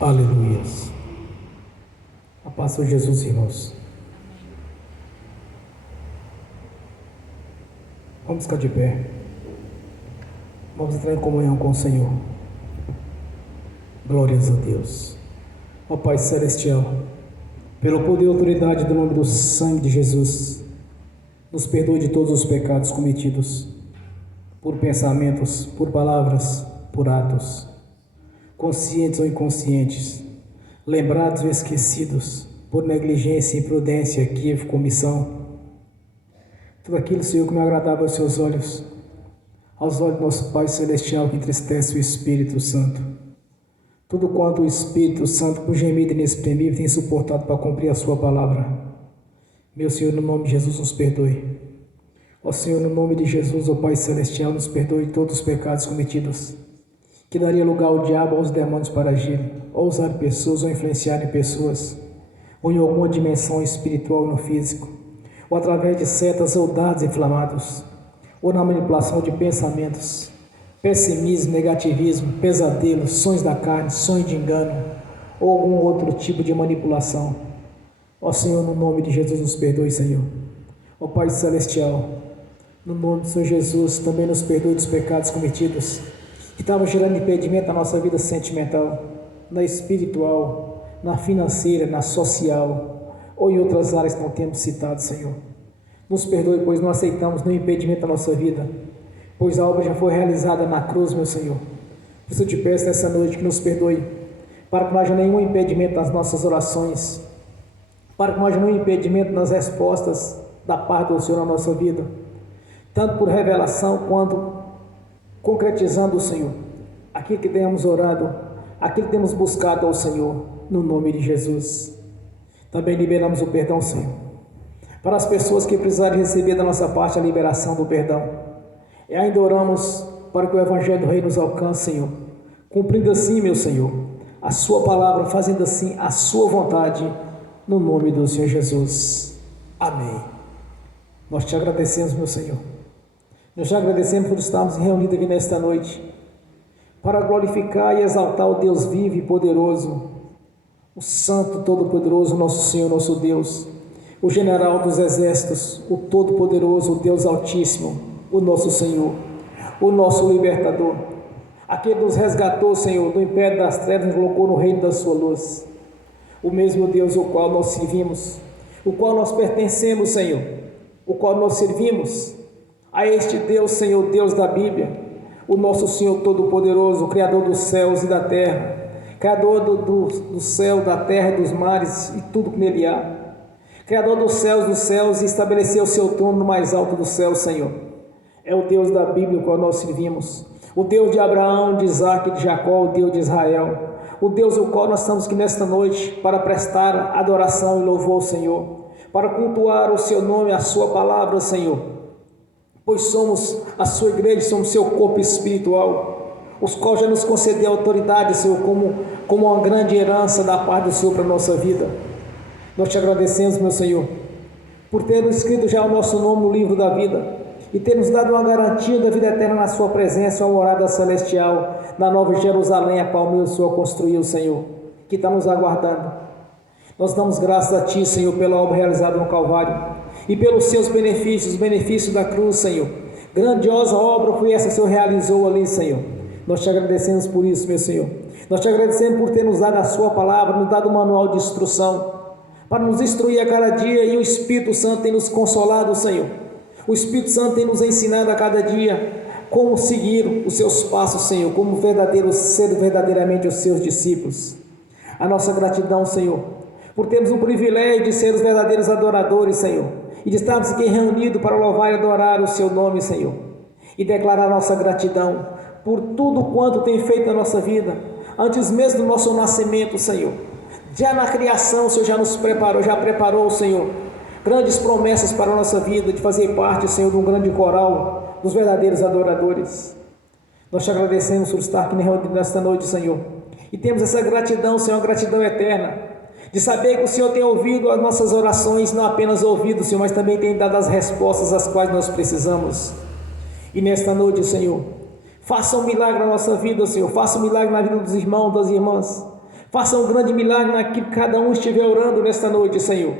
Aleluias. A paz de Jesus, irmãos. Vamos ficar de pé. Vamos entrar em comunhão com o Senhor. Glórias a Deus. Ó Pai Celestial, pelo poder e autoridade do nome do sangue de Jesus, nos perdoe de todos os pecados cometidos, por pensamentos, por palavras, por atos, conscientes ou inconscientes, lembrados ou esquecidos, por negligência, imprudência, equívoco, omissão. Tudo aquilo, Senhor, que não agradava aos seus olhos, aos olhos do nosso Pai Celestial, que entristece o Espírito Santo. Tudo quanto o Espírito Santo, por gemido inexprimível, tem suportado para cumprir a sua palavra. Meu Senhor, no nome de Jesus, nos perdoe. Ó Senhor, no nome de Jesus, ó Pai Celestial, nos perdoe todos os pecados cometidos, que daria lugar ao diabo ou aos demônios para agir, ou usar pessoas, ou influenciar em pessoas, ou em alguma dimensão espiritual no físico, ou através de setas ou dados inflamados, ou na manipulação de pensamentos, pessimismo, negativismo, pesadelos, sonhos da carne, sonho de engano, ou algum outro tipo de manipulação. Ó Senhor, no nome de Jesus, nos perdoe, Senhor. Ó Pai Celestial, no nome do Senhor Jesus, também nos perdoe dos pecados cometidos, que estavam gerando impedimento na nossa vida sentimental, na espiritual, na financeira, na social, ou em outras áreas que não temos citado, Senhor. Nos perdoe, pois não aceitamos nenhum impedimento na nossa vida, pois a obra já foi realizada na cruz, meu Senhor. Por isso eu te peço nessa noite que nos perdoe, para que não haja nenhum impedimento nas nossas orações, para que não haja nenhum impedimento nas respostas da parte do Senhor na nossa vida, tanto por revelação quanto concretizando, Senhor, aquilo que temos orado, aquilo que temos buscado ao Senhor, no nome de Jesus. Também liberamos o perdão, Senhor, para as pessoas que precisarem receber da nossa parte a liberação do perdão. E ainda oramos para que o Evangelho do Rei nos alcance, Senhor, cumprindo assim, meu Senhor, a sua palavra, fazendo assim a sua vontade, no nome do Senhor Jesus. Amém. Nós te agradecemos, meu Senhor. Nós te agradecemos por estarmos reunidos aqui nesta noite, para glorificar e exaltar o Deus vivo e poderoso, o Santo Todo-Poderoso, nosso Senhor, nosso Deus, o General dos Exércitos, o Todo-Poderoso, o Deus Altíssimo, o nosso Senhor, o nosso Libertador, aquele que nos resgatou, Senhor, do império das trevas e nos colocou no reino da sua luz, o mesmo Deus ao qual nós servimos, o qual nós pertencemos, Senhor, o qual nós servimos, a este Deus, Senhor, Deus da Bíblia, o nosso Senhor Todo-Poderoso, Criador dos céus e da terra, Criador do céu, da terra e dos mares e tudo que nele há, Criador dos céus e estabeleceu o seu trono no mais alto do céu, Senhor. É o Deus da Bíblia, o qual nós servimos, o Deus de Abraão, de Isaac e de Jacó, o Deus de Israel, o Deus ao qual nós estamos aqui nesta noite para prestar adoração e louvor ao Senhor, para cultuar o seu nome, a sua palavra, Senhor, pois somos a sua igreja, somos seu corpo espiritual, os quais já nos concedeu autoridade, Senhor, como uma grande herança da parte do Senhor para a nossa vida. Nós te agradecemos, meu Senhor, por ter nos escrito já o nosso nome no livro da vida e ter nos dado uma garantia da vida eterna na sua presença, uma morada celestial na Nova Jerusalém, a qual o Senhor construiu, Senhor, que está nos aguardando. Nós damos graças a Ti, Senhor, pela obra realizada no Calvário e pelos seus benefícios, os benefícios da cruz, Senhor. Grandiosa obra foi essa que o Senhor realizou ali, Senhor. Nós te agradecemos por isso, meu Senhor. Nós te agradecemos por ter nos dado a sua palavra, nos dado um manual de instrução, para nos instruir a cada dia, e o Espírito Santo tem nos consolado, Senhor. O Espírito Santo tem nos ensinado a cada dia como seguir os seus passos, Senhor, como ser verdadeiramente os seus discípulos. A nossa gratidão, Senhor, por termos o privilégio de ser os verdadeiros adoradores, Senhor, e de estarmos aqui reunidos para louvar e adorar o seu nome, Senhor, e declarar nossa gratidão por tudo quanto tem feito na nossa vida, antes mesmo do nosso nascimento, Senhor. Já na criação, o Senhor já nos preparou, Senhor, grandes promessas para a nossa vida, de fazer parte, Senhor, de um grande coral dos verdadeiros adoradores. Nós te agradecemos por estar aqui reunidos nesta noite, Senhor, e temos essa gratidão, Senhor, uma gratidão eterna, de saber que o Senhor tem ouvido as nossas orações, não apenas ouvido, Senhor, mas também tem dado as respostas às quais nós precisamos. E nesta noite, Senhor, faça um milagre na nossa vida, Senhor, faça um milagre na vida dos irmãos, das irmãs, Faça um grande milagre naquilo que cada um estiver orando nesta noite, Senhor.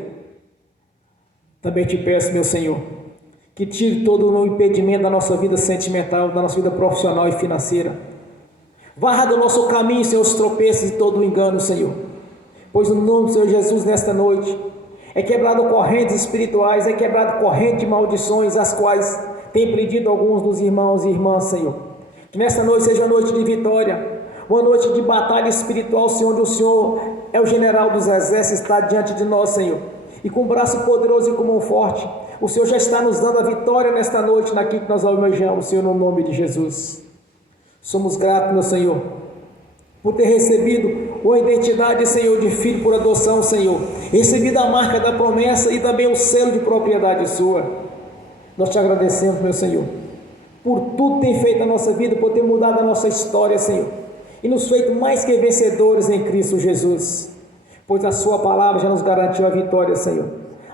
Também te peço, meu Senhor, que tire todo o impedimento da nossa vida sentimental, da nossa vida profissional e financeira. Varra do nosso caminho, Senhor, os tropeços e todo o engano, Senhor. Pois no nome do Senhor Jesus, nesta noite, é quebrado correntes espirituais, é quebrado corrente de maldições, as quais tem prendido alguns dos irmãos e irmãs, Senhor. Que nesta noite seja uma noite de vitória, uma noite de batalha espiritual, Senhor, onde o Senhor é o general dos exércitos, está diante de nós, Senhor. E com um braço poderoso e com mão forte, o Senhor já está nos dando a vitória nesta noite, naquilo que nós almejamos, Senhor, no nome de Jesus. Somos gratos, meu Senhor, por ter recebido a identidade, Senhor, de filho por adoção, Senhor. Recebido a marca da promessa e também o selo de propriedade sua. Nós te agradecemos, meu Senhor, por tudo que tem feito na nossa vida, por ter mudado a nossa história, Senhor, e nos feito mais que vencedores em Cristo Jesus, pois a sua palavra já nos garantiu a vitória, Senhor.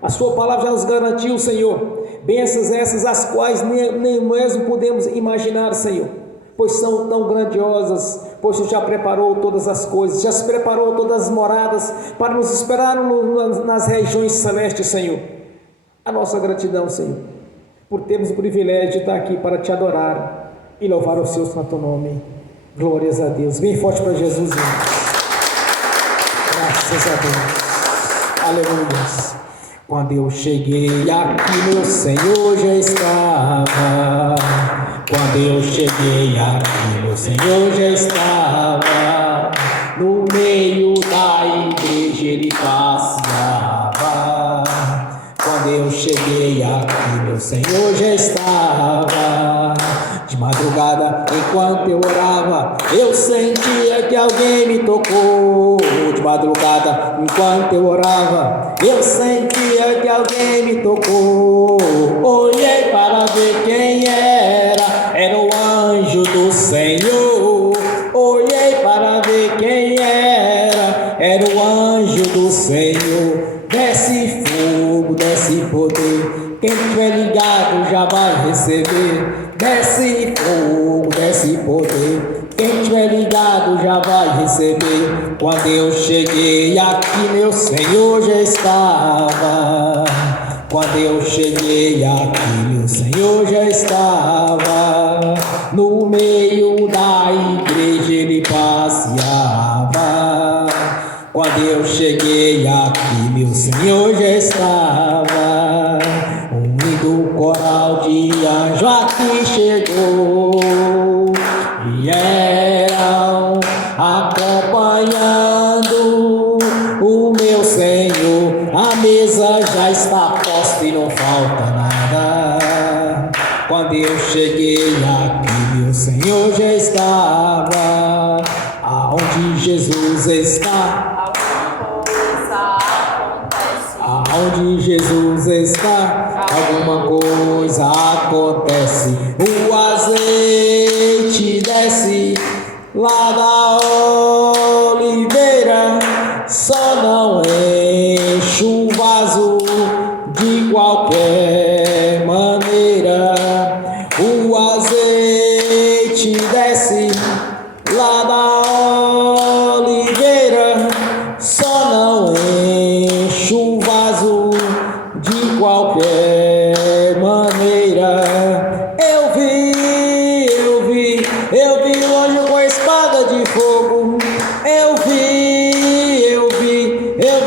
A sua palavra já nos garantiu, Senhor, bênçãos essas as quais nem mesmo podemos imaginar, Senhor, pois são tão grandiosas, pois tu já preparou todas as coisas, já se preparou todas as moradas para nos esperar nas regiões celestes, Senhor. A nossa gratidão, Senhor, por termos o privilégio de estar aqui para te adorar e louvar o seu santo nome. Glórias a Deus. Bem forte para Jesus, irmãos. Graças a Deus. Aleluia. Quando eu cheguei aqui, meu Senhor já estava. Quando eu cheguei aqui, meu Senhor já estava. No meio da igreja ele passeava. Quando eu cheguei aqui, meu Senhor já estava. De madrugada, enquanto eu orava, eu sentia que alguém me tocou. De madrugada, enquanto eu orava, eu sentia que alguém me tocou. Olhei para ver quem era o anjo do Senhor. Olhei para ver quem era o anjo do Senhor. Desce fogo, desce poder, quem estiver ligado já vai receber. Desce fogo, desce poder, quem estiver ligado já vai receber. Quando eu cheguei aqui, meu Senhor já estava. Quando eu cheguei aqui, meu Senhor já estava. No meio da igreja ele passeava. Quando eu cheguei aqui, meu Senhor já estava. Um lindo coral de anjo aqui chegou e eram acompanhando o meu Senhor. A mesa já está posta e não falta nada. Quando eu cheguei aqui, meu Senhor já estava. Aonde Jesus está, aonde Jesus está, alguma coisa acontece. O azeite desce lá da oliveira, só não enche o vaso de qualquer maneira. O azeite desce lá da oliveira, só não enche o vaso de qualquer maneira. Eu vi o anjo com a espada de fogo. Eu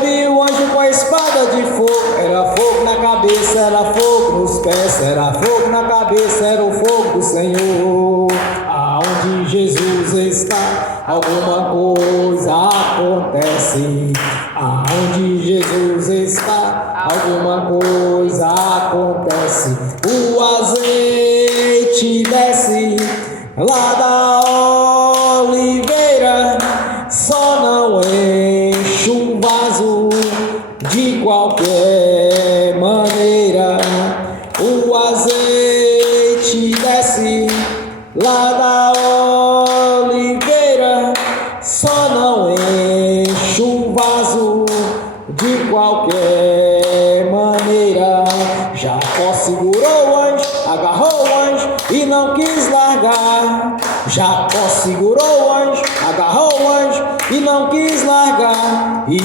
vi o anjo com a espada de fogo. Era fogo na cabeça, era fogo nos pés, era fogo na cabeça, era o fogo do Senhor. Aonde Jesus está, alguma coisa acontece. Aonde Jesus está, alguma coisa acontece. O azeite desce lá da oliveira, só não enche um vaso de qualquer maneira. O azeite desce lá da oliveira, só não enche um vaso de qualquer maneira. Jacó segurou o anjo, agarrou o anjo e não quis largar. Jacó segurou o anjo, agarrou o anjo e não quis largar. pagar. E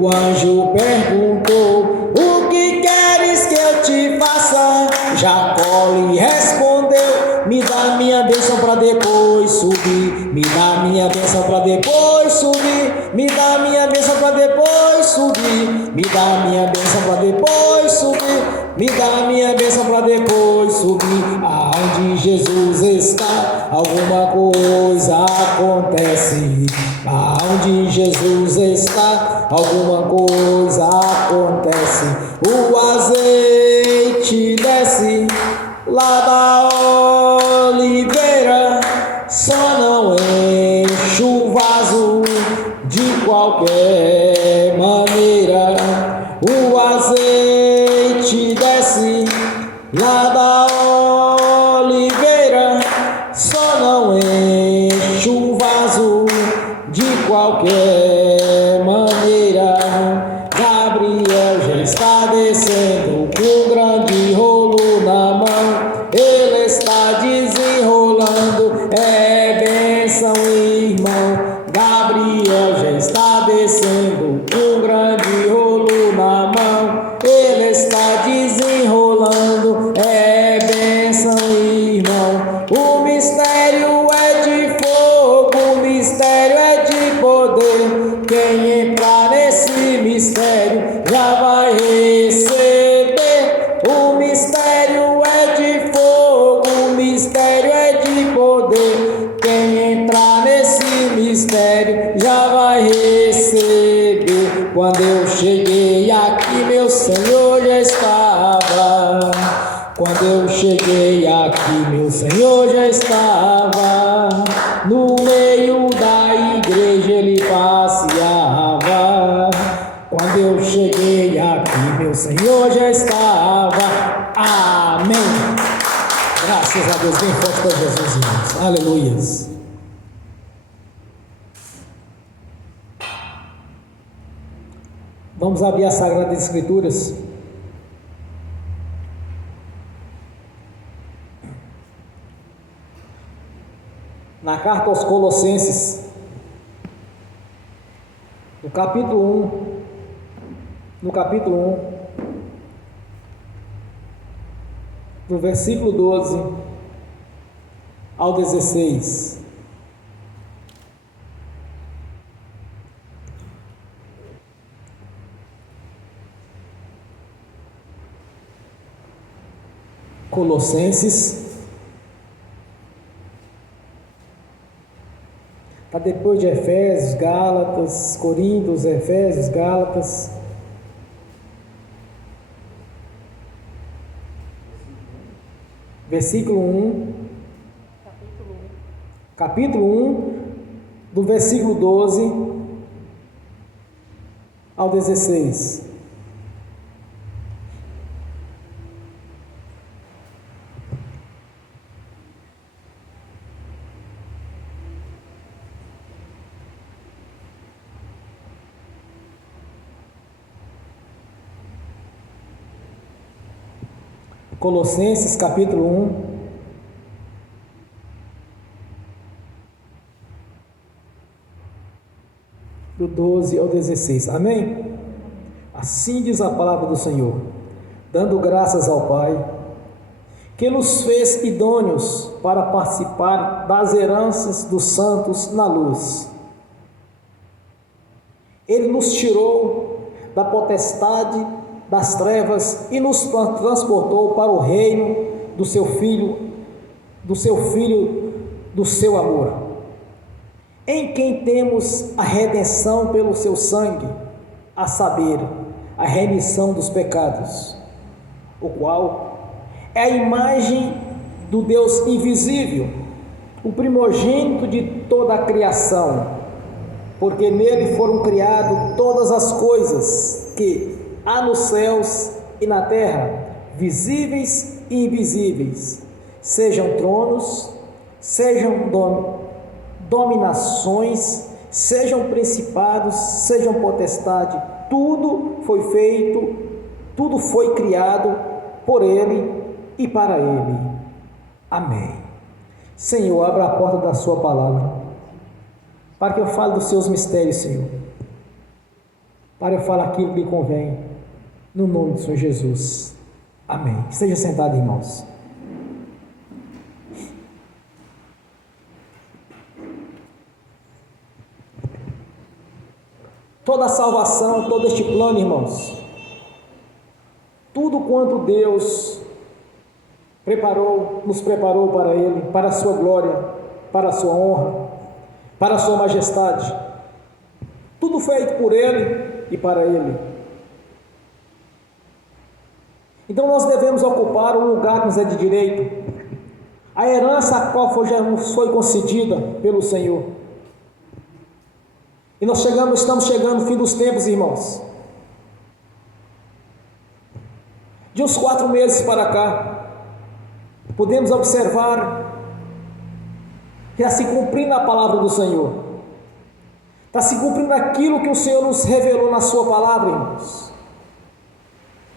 o anjo perguntou: o que queres que eu te faça? Jacó lhe respondeu: me dá minha bênção para depois subir. Me dá minha bênção para depois subir. Me dá minha bênção para depois subir. Me dá minha bênção para depois subir. Me dá minha bênção para depois subir. Aonde Jesus está, alguma coisa acontece. Aonde Jesus está, alguma coisa acontece. O azeite desce lá da oliveira, só não enche o vaso de qualquer maneira. O azeite desce lá da oliveira, só não enche o vaso de qualquer maneira. Gabriel já está descendo com um grande rolo na mão. Ele está desenrolando, é bênção, irmão. Gabriel já está descendo com um grande rolo na mão. Ele está desenrolando, é bênção, irmão. O mistério é de fogo, o mistério é de poder. Quem entrar nesse mistério já vai receber. O mistério é de fogo, o mistério é de poder. Quem entrar nesse mistério já vai receber. Quando eu cheguei aqui, meu Senhor já estava. Quando eu cheguei aqui, meu Senhor já estava. No meio da igreja ele passeava. Quando eu cheguei aqui, meu Senhor já estava. Amém. Graças a Deus, bem forte para Jesus, irmãos. Aleluias. Vamos abrir as Sagradas Escrituras. Na carta aos Colossenses, no capítulo 1, do versículo 12 ao 16. Colossenses, está depois de Efésios, Gálatas, Coríntios, Efésios, Gálatas. Versículo 1, capítulo 1, do versículo 12 ao 16. Colossenses, capítulo 1, do 12 ao 16. Amém? Assim diz a palavra do Senhor, dando graças ao Pai, que nos fez idôneos para participar das heranças dos santos na luz. Ele nos tirou da potestade das trevas e nos transportou para o reino do seu Filho, do seu amor, em quem temos a redenção pelo seu sangue, a saber, a remissão dos pecados, o qual é a imagem do Deus invisível, o primogênito de toda a criação, porque nele foram criadas todas as coisas que há nos céus e na terra, visíveis e invisíveis, sejam tronos, sejam dominações, sejam principados, sejam potestade, tudo foi feito, tudo foi criado por Ele e para Ele. Amém. Senhor, abra a porta da sua palavra, para que eu fale dos seus mistérios, Senhor. para eu falar aquilo que lhe convém, no nome do Senhor Jesus. Amém. Esteja sentado, irmãos. Toda a salvação, todo este plano, irmãos, tudo quanto Deus nos preparou para Ele, para a sua glória, para a sua honra, para a sua majestade, tudo feito por Ele e para Ele. Então nós devemos ocupar o lugar que nos é de direito, a herança a qual já nos foi concedida pelo Senhor. E nós estamos chegando no fim dos tempos, irmãos. De uns 4 meses para cá, podemos observar que está se cumprindo a palavra do Senhor. Está se cumprindo aquilo que o Senhor nos revelou na sua palavra, irmãos.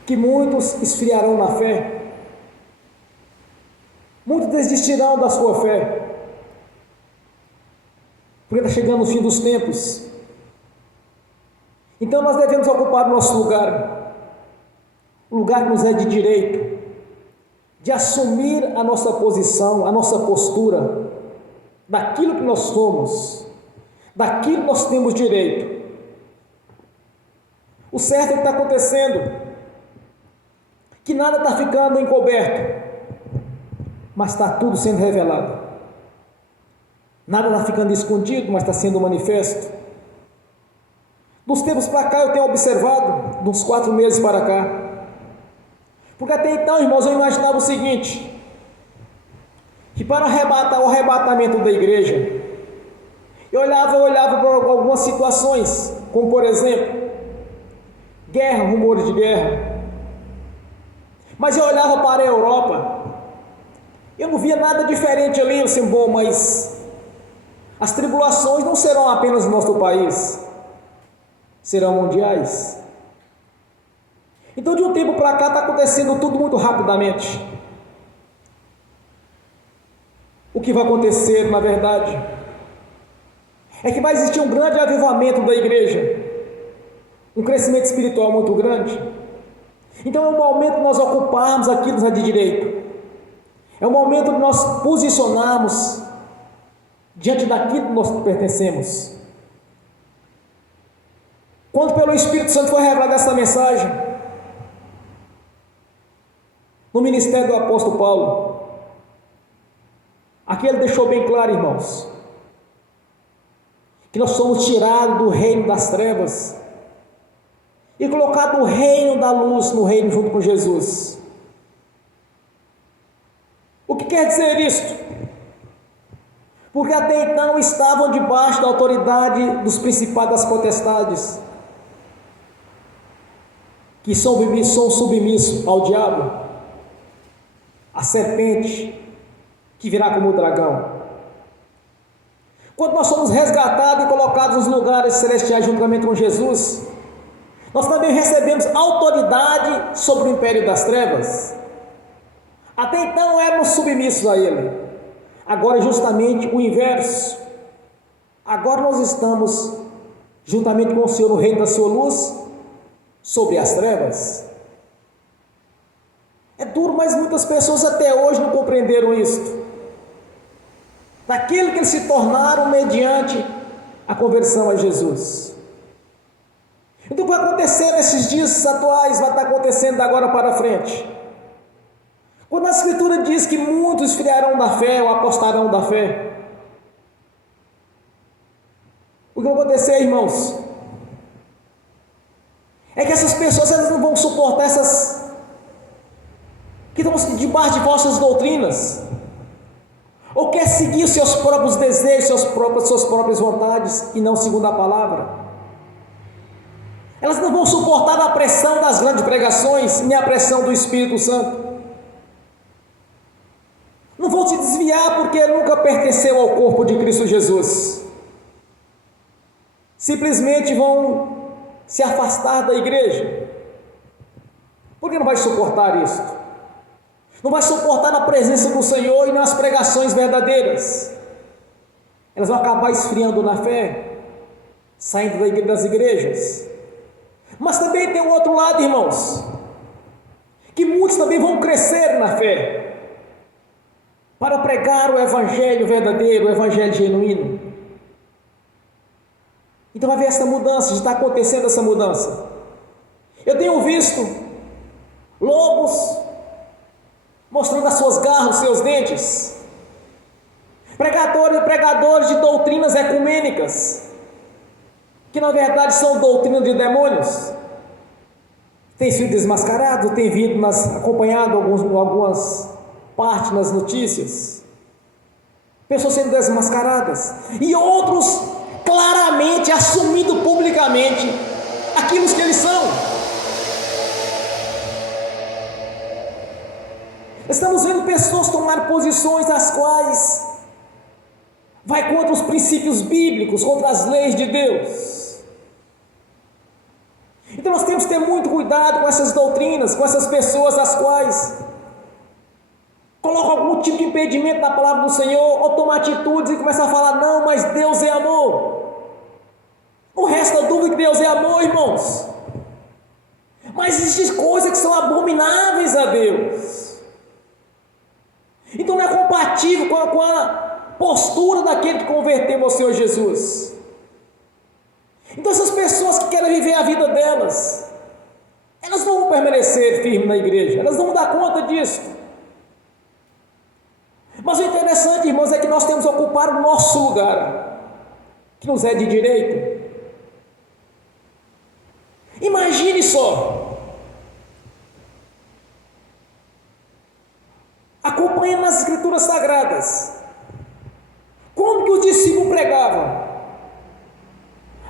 Que muitos esfriarão na fé. Muitos desistirão da sua fé. Porque está chegando o fim dos tempos. Então nós devemos ocupar o nosso lugar, o lugar que nos é de direito, de assumir a nossa posição, a nossa postura, daquilo que nós somos, daquilo que nós temos direito. O certo é que está acontecendo, que nada está ficando encoberto, mas está tudo sendo revelado. Nada está ficando escondido, mas está sendo manifesto. Dos tempos para cá eu tenho observado, dos 4 meses para cá, porque até então, irmãos, eu imaginava o seguinte, que para o arrebatamento da igreja, eu olhava para algumas situações, como por exemplo, guerra, rumores de guerra, mas eu olhava para a Europa, eu não via nada diferente ali, assim, bom, mas as tribulações não serão apenas no nosso país, serão mundiais. Então de um tempo para cá está acontecendo tudo muito rapidamente. O que vai acontecer, na verdade, é que vai existir um grande avivamento da igreja, um crescimento espiritual muito grande. Então é um momento de nós ocuparmos aquilo que nos é de direito, é um momento de nós posicionarmos diante daquilo que nós pertencemos. Quando pelo Espírito Santo foi revelada essa mensagem, no ministério do apóstolo Paulo, aqui ele deixou bem claro, irmãos, que nós somos tirados do reino das trevas e colocados no reino da luz, no reino junto com Jesus. O que quer dizer isto? Porque até então estavam debaixo da autoridade dos principados, das potestades, que são submissos ao diabo, a serpente, que virá como o dragão. Quando nós somos resgatados e colocados nos lugares celestiais juntamente com Jesus, nós também recebemos autoridade sobre o império das trevas. Até então éramos submissos a ele, agora é justamente o inverso. Agora nós estamos juntamente com o Senhor no reino da sua luz, sobre as trevas. É duro, mas muitas pessoas até hoje não compreenderam isto, daquilo que eles se tornaram mediante a conversão a Jesus. Então o que vai acontecer nesses dias atuais, vai estar acontecendo da agora para frente. Quando a Escritura diz que muitos esfriarão da fé ou apostarão da fé, o que vai acontecer, irmãos, é que essas pessoas elas não vão suportar essas que estão debaixo de falsas doutrinas, ou quer seguir seus próprios desejos, suas próprias vontades, e não segundo a palavra. Elas não vão suportar a pressão das grandes pregações, nem a pressão do Espírito Santo. Não vão se desviar porque nunca pertenceu ao corpo de Cristo Jesus. Simplesmente vão se afastar da igreja, porque não vai suportar isso, não vai suportar a presença do Senhor e nas pregações verdadeiras. Elas vão acabar esfriando na fé, saindo das igrejas, Mas também tem o outro lado, irmãos, que muitos também vão crescer na fé para pregar o evangelho verdadeiro, o evangelho genuíno. Então vai haver essa mudança, está acontecendo essa mudança. Eu tenho visto lobos mostrando as suas garras, os seus dentes, pregadores de doutrinas ecumênicas, que na verdade são doutrinas de demônios, tem sido desmascarado, tem vindo acompanhado algumas partes nas notícias, pessoas sendo desmascaradas, e outros claramente assumindo publicamente aquilo que eles são. Estamos vendo pessoas tomar posições as quais vai contra os princípios bíblicos, contra as leis de Deus. Então nós temos que ter muito cuidado com essas doutrinas, com essas pessoas as quais colocam algum tipo de impedimento na palavra do Senhor, ou tomam atitudes e começam a falar: não, mas Deus é amor. Não resta dúvida que Deus é amor, irmãos. Mas existem coisas que são abomináveis a Deus. Então não é compatível com a postura daquele que converteu ao Senhor Jesus. Então essas pessoas que querem viver a vida delas, elas não vão permanecer firmes na igreja, elas não vão dar conta disso. Mas o interessante, irmãos, é que nós temos que ocupar o nosso lugar, que nos é de direito. Imagine só, acompanhando as escrituras sagradas, como que os discípulos pregavam.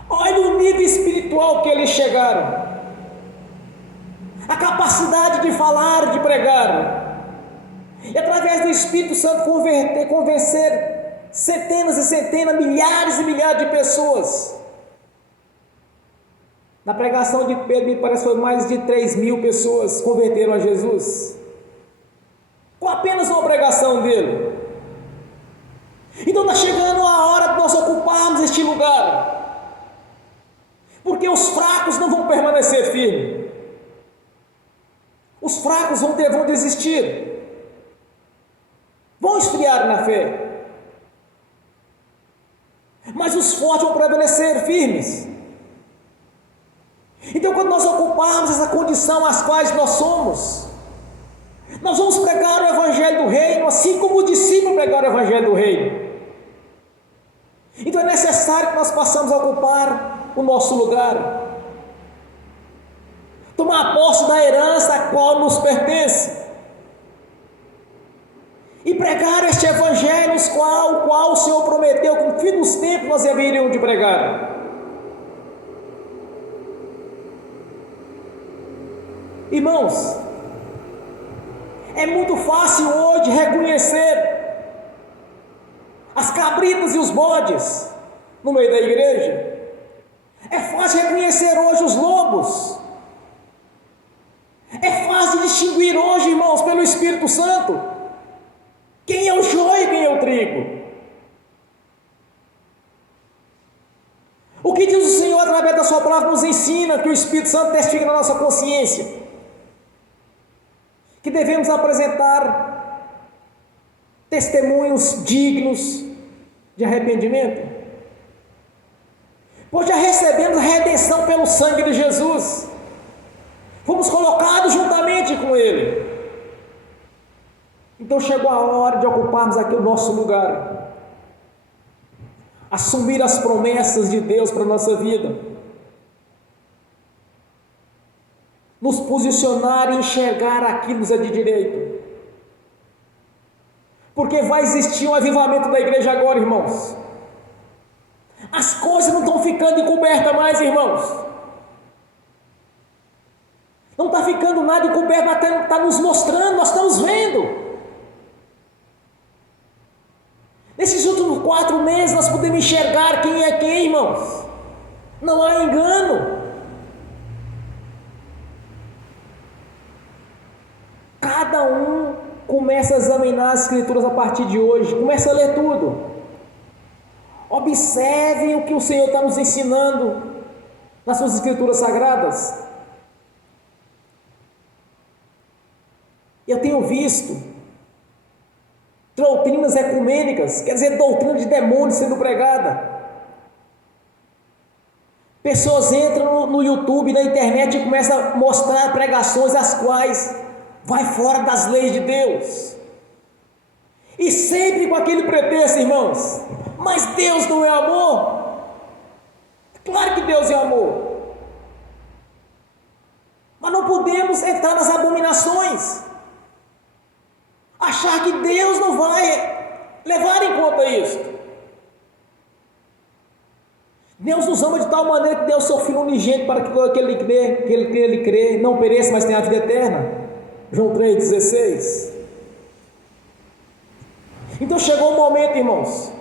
Olha o nível espiritual que eles chegaram, a capacidade de falar, de pregar, e através do Espírito Santo convencer centenas e centenas, milhares e milhares de pessoas. Na pregação de Pedro, me parece que foi mais de 3.000 pessoas converteram a Jesus, com apenas uma pregação dele. Então está chegando a hora de nós ocuparmos este lugar, porque os fracos não vão permanecer firmes, os fracos vão desistir, vão esfriar na fé, mas os fortes vão permanecer firmes. Então quando nós ocuparmos essa condição às quais nós somos, nós vamos pregar o evangelho do reino, assim como os discípulos pregaram o evangelho do reino. Então é necessário que nós possamos ocupar o nosso lugar, tomar posse da herança a qual nos pertence, e pregar este evangelho, o qual o Senhor prometeu que no fim dos tempos nós haveríamos de pregar. Irmãos, é muito fácil hoje reconhecer as cabritas e os bodes no meio da igreja. É fácil reconhecer hoje os lobos. É fácil distinguir hoje, irmãos, pelo Espírito Santo, quem é o joio e quem é o trigo. O que diz o Senhor através da sua palavra nos ensina, que o Espírito Santo testifica na nossa consciência, que devemos apresentar testemunhos dignos de arrependimento, pois já recebemos a redenção pelo sangue de Jesus, fomos colocados juntamente com Ele. Então chegou a hora de ocuparmos aqui o nosso lugar, assumir as promessas de Deus para a nossa vida, nos posicionar e enxergar aquilo que é de direito, porque vai existir um avivamento da igreja agora, irmãos. As coisas não estão ficando encobertas mais, irmãos, não está ficando nada encoberto, mas está nos mostrando, nós estamos vendo. Nesses últimos 4 meses nós podemos enxergar quem é quem, irmãos, não há engano. Cada um começa a examinar as escrituras a partir de hoje, começa a ler tudo, observem o que o Senhor está nos ensinando, nas suas escrituras sagradas. Eu tenho visto doutrinas ecumênicas, quer dizer, doutrina de demônios sendo pregada. Pessoas entram no YouTube, na internet e começam a mostrar pregações as quais vai fora das leis de Deus. E sempre com aquele pretexto, irmãos, mas Deus não é amor? Claro que Deus é amor. Mas não podemos entrar nas abominações, achar que Deus não vai levar em conta isso. Deus nos ama de tal maneira que deu o seu Filho unigênito para que todo aquele que ele crê, não pereça, mas tenha a vida eterna. João 3,16. Então chegou o momento, irmãos.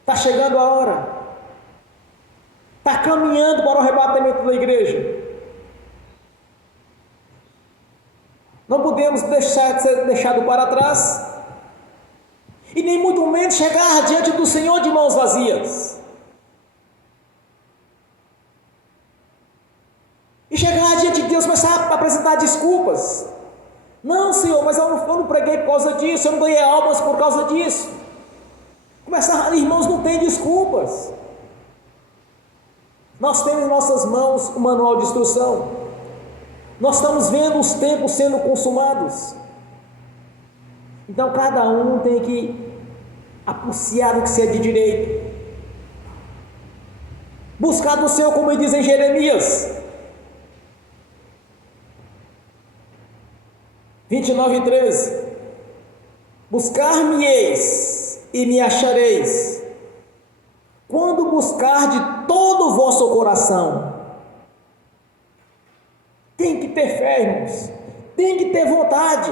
Está chegando a hora. Está caminhando para o arrebatamento da igreja. Não podemos deixar de ser deixado para trás. E nem muito menos chegar diante do Senhor de mãos vazias. E chegar diante de Deus, começar a apresentar desculpas. Não, Senhor, mas eu não preguei por causa disso, eu não ganhei almas por causa disso. Começar, irmãos, não tem desculpas. Nós temos em nossas mãos o manual de instrução. Nós estamos vendo os tempos sendo consumados. Então cada um tem que apuciar o que se é de direito. Buscar do Senhor, como diz em Jeremias 29:13. Buscar-me-eis e me achareis, quando buscar de todo o vosso coração. Tem que ter fé, irmãos. Tem que ter vontade.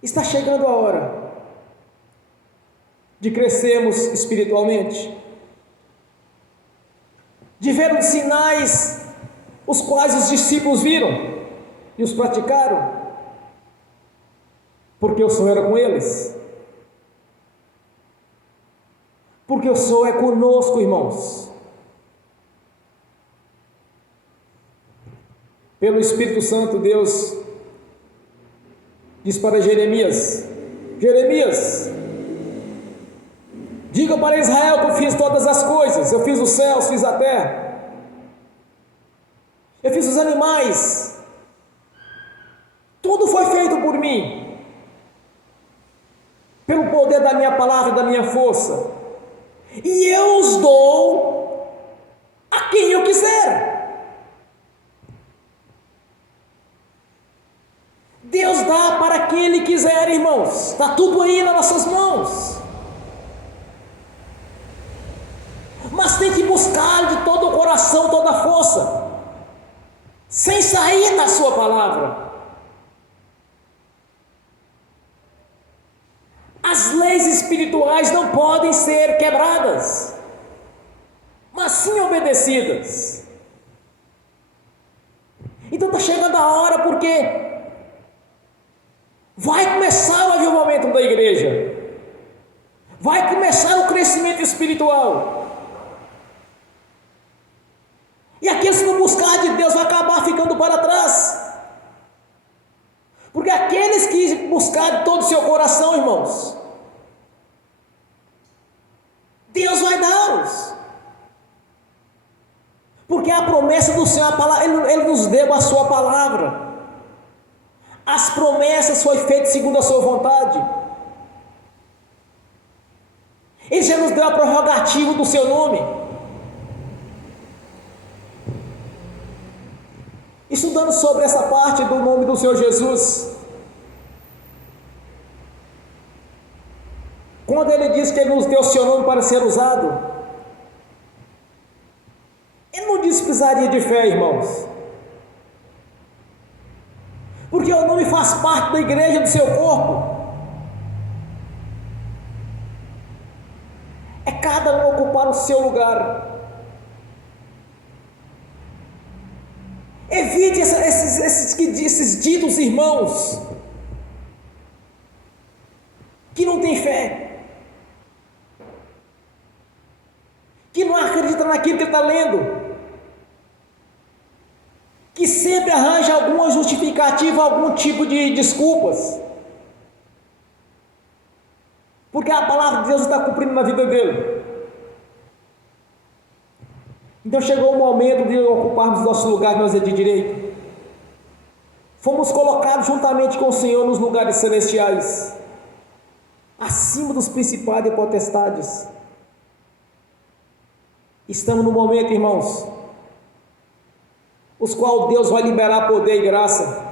Está chegando a hora de crescermos espiritualmente, de ver os sinais os quais os discípulos viram e os praticaram, porque o Senhor era com eles, porque o Senhor é conosco, irmãos. Pelo Espírito Santo, Deus diz para Jeremias: Jeremias, diga para Israel que eu fiz todas as coisas. Eu fiz os céus, fiz a terra, eu fiz os animais, tudo foi feito por mim, pelo poder da minha palavra e da minha força, e eu os dou a quem eu quiser. Deus dá para quem Ele quiser, irmãos. Está tudo aí nas nossas mãos. Mas tem que buscar de todo o coração, toda a força, sem sair da sua palavra. As leis espirituais não podem ser quebradas, mas sim obedecidas. Então está chegando a hora, porque vai começar o avivamento da igreja, vai começar o crescimento espiritual, e aqueles que não buscar de Deus vão acabar ficando para trás, porque aqueles que buscar de todo o seu coração, irmãos, Deus vai dar-os, porque a promessa do Senhor, a palavra, Ele nos deu a sua palavra. As promessas foram feitas segundo a sua vontade. Ele já nos deu a prerrogativa do seu nome. Estudando sobre essa parte do nome do Senhor Jesus, quando Ele diz que Ele nos deu o seu nome para ser usado, Ele não disse que precisaria de fé, irmãos, porque o nome faz parte da igreja, do seu corpo. É cada um ocupar o seu lugar. Evite esses ditos irmãos que não têm fé, que não acredita naquilo que ele está lendo, que sempre arranja alguma justificativa, algum tipo de desculpas, porque a palavra de Deus está cumprindo na vida dele. Então chegou o momento de ocuparmos nosso lugar, nós é de direito. Fomos colocados juntamente com o Senhor nos lugares celestiais, acima dos principados e potestades. Estamos no momento, irmãos, os quais Deus vai liberar poder e graça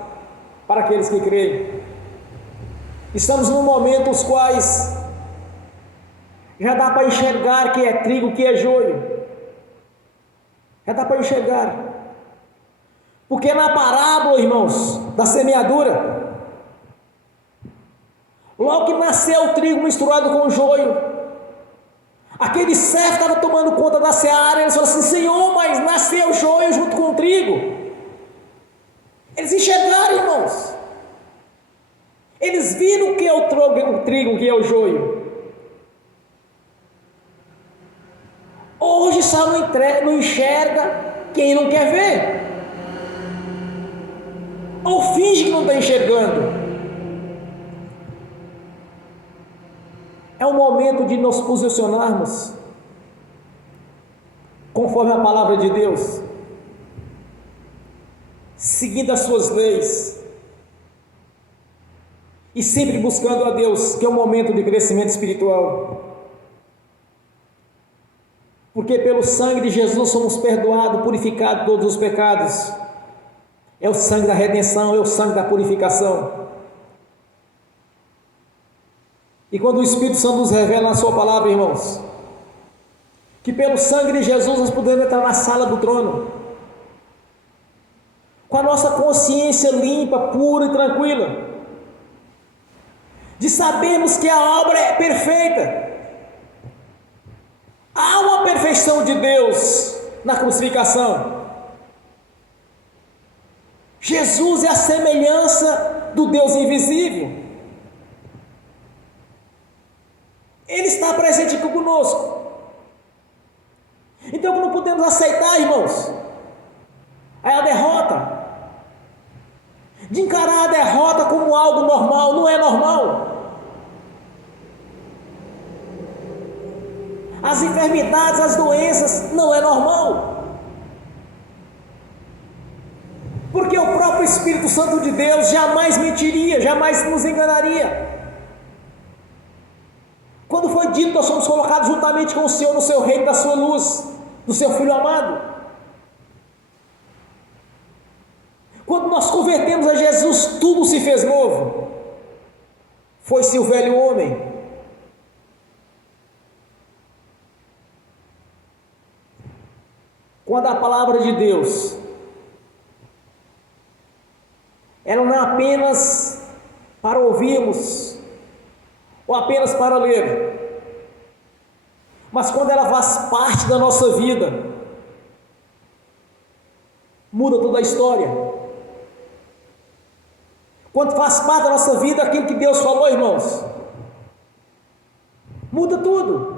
para aqueles que creem. Estamos no momento os quais já dá para enxergar que é trigo, que é joio. Já dá para enxergar. Porque na parábola, irmãos, da semeadura, logo que nasceu o trigo misturado com o joio, aquele servo estava tomando conta da seara. Eles falaram assim: Senhor, mas nasceu o joio junto com o trigo. Eles enxergaram, irmãos. Eles viram o que é o trigo, o que é o joio. Hoje só não enxerga quem não quer ver, ou finge que não está enxergando. É o momento de nos posicionarmos conforme a palavra de Deus, seguindo as suas leis e sempre buscando a Deus, que é um momento de crescimento espiritual. Porque pelo sangue de Jesus somos perdoados, purificados de todos os pecados. É o sangue da redenção, é o sangue da purificação. E quando o Espírito Santo nos revela na sua palavra, irmãos, que pelo sangue de Jesus nós podemos entrar na sala do trono, com a nossa consciência limpa, pura e tranquila, de sabermos que a obra é perfeita. Há uma perfeição de Deus na crucificação. Jesus é a semelhança do Deus invisível. Ele está presente aqui conosco. Então não podemos aceitar, irmãos, a derrota, de encarar a derrota como algo normal. Não é normal. As enfermidades, as doenças, não é normal. Porque o próprio Espírito Santo de Deus jamais mentiria, jamais nos enganaria. Quando foi dito que nós somos colocados juntamente com o Senhor no seu reino da sua luz, do seu Filho amado. Quando nós convertemos a Jesus, tudo se fez novo. Foi-se o velho homem. Quando a palavra de Deus, ela não é apenas para ouvirmos, ou apenas para ler, mas quando ela faz parte da nossa vida, muda toda a história. Quando faz parte da nossa vida aquilo que Deus falou, irmãos, muda tudo.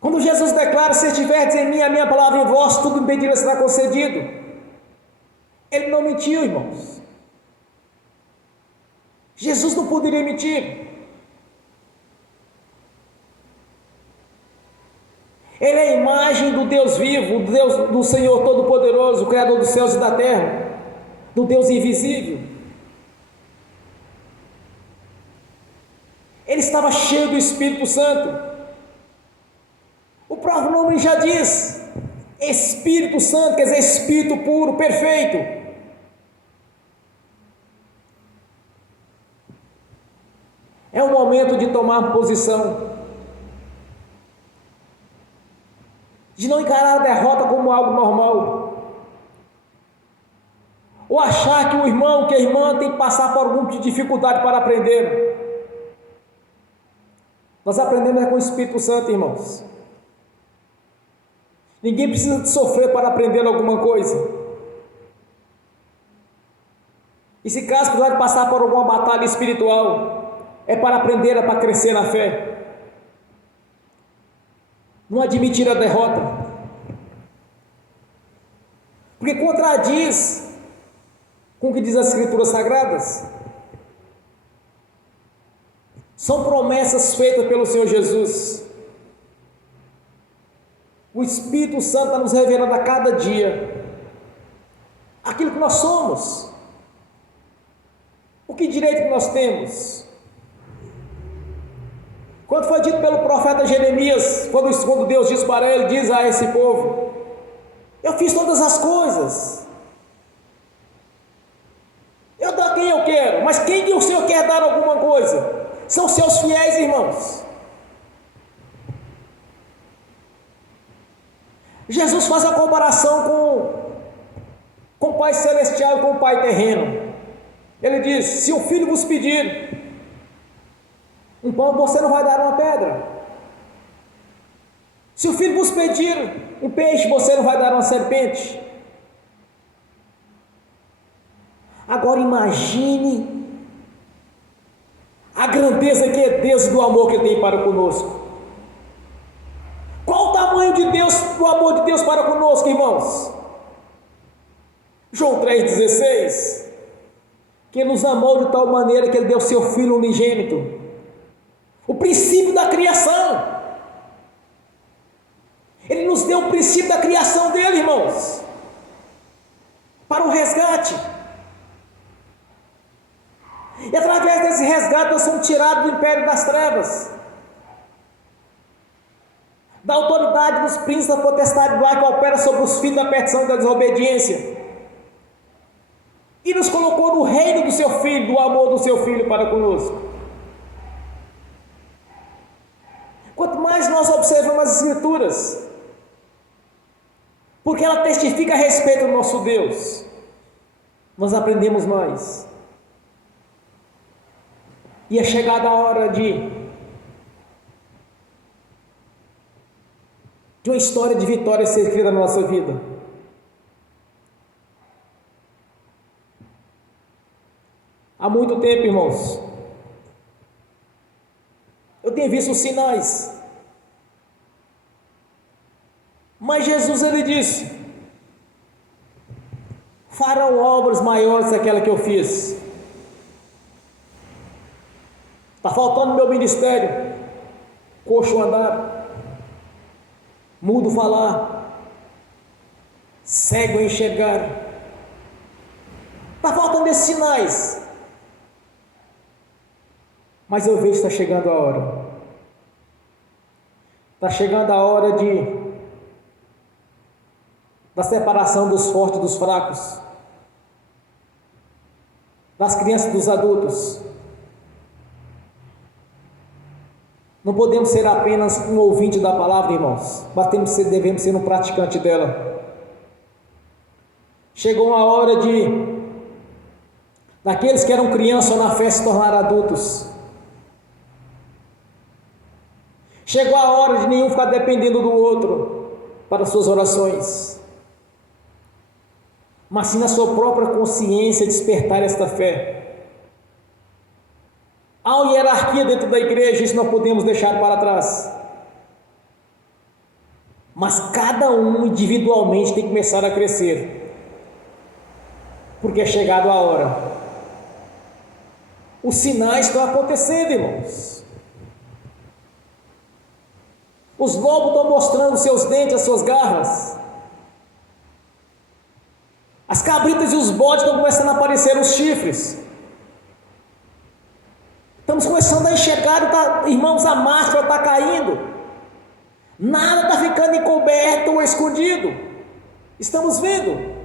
Quando Jesus declara: se estiverdes em mim, a minha palavra em vós, tudo me pedirá será concedido. Ele não mentiu, irmãos. Jesus não poderia mentir. Ele é a imagem do Deus vivo, do Deus, do Senhor Todo-Poderoso, o Criador dos céus e da terra, do Deus invisível. Ele estava cheio do Espírito Santo. O próprio nome já diz: Espírito Santo, quer dizer Espírito puro, perfeito. É o momento de tomar posição, de não encarar a derrota como algo normal, ou achar que o irmão, que a irmã tem que passar por algum tipo de dificuldade para aprender. Nós aprendemos com o Espírito Santo, irmãos. Ninguém precisa de sofrer para aprender alguma coisa. E se caso precisar de passar por alguma batalha espiritual, é para aprender, é para crescer na fé. não admitir a derrota, porque contradiz com o que diz as Escrituras Sagradas. São promessas feitas pelo Senhor Jesus. O Espírito Santo está nos revelando a cada dia aquilo que nós somos, o que direito que nós temos. Quando foi dito pelo profeta Jeremias, quando Deus diz para ele, diz a esse povo: eu fiz todas as coisas, eu dou a quem eu quero, mas quem que o Senhor quer dar alguma coisa? São seus fiéis, irmãos. Jesus faz a comparação com o Pai Celestial e com o Pai terreno. Ele diz: se o filho vos pedir um pão, você não vai dar uma pedra. Se o filho vos pedir um peixe, você não vai dar uma serpente. Agora imagine a grandeza que é Deus e do amor que Ele tem para conosco. Qual o tamanho de Deus, do amor de Deus para conosco, irmãos? João 3,16, que Ele nos amou de tal maneira que Ele deu seu Filho unigênito, o princípio da criação. Ele nos deu o princípio da criação dele, irmãos, para o resgate. E através desse resgate nós somos tirados do império das trevas, da autoridade dos príncipes da potestade do ar que opera sobre os filhos da perdição e da desobediência, e nos colocou no reino do seu Filho, do amor do seu Filho para conosco. Quanto mais nós observamos as Escrituras, porque ela testifica a respeito do nosso Deus, nós aprendemos mais. E é chegada a hora de uma história de vitória ser escrita na nossa vida. Há muito tempo, irmãos, eu tenho visto os sinais, mas Jesus, Ele disse: farão obras maiores daquela que eu fiz. Está faltando no meu ministério coxo andar, mudo falar, cego enxergar. Está faltando esses sinais, mas eu vejo que está chegando a hora. Está chegando a hora da separação dos fortes dos fracos, das crianças dos adultos. Não podemos ser apenas um ouvinte da palavra, irmãos, mas devemos ser um praticante dela. Chegou a hora daqueles que eram crianças na fé se tornar adultos. Chegou a hora de nenhum ficar dependendo do outro para suas orações, mas sim na sua própria consciência despertar esta fé. Há uma hierarquia dentro da igreja, isso não podemos deixar para trás, mas cada um individualmente tem que começar a crescer, porque é chegado a hora. Os sinais estão acontecendo, irmãos. Os lobos estão mostrando seus dentes, as suas garras. As cabritas e os bodes estão começando a aparecer os chifres. Estamos começando a enxergar, irmãos, a máscara está caindo. Nada está ficando encoberto ou escondido. Estamos vendo.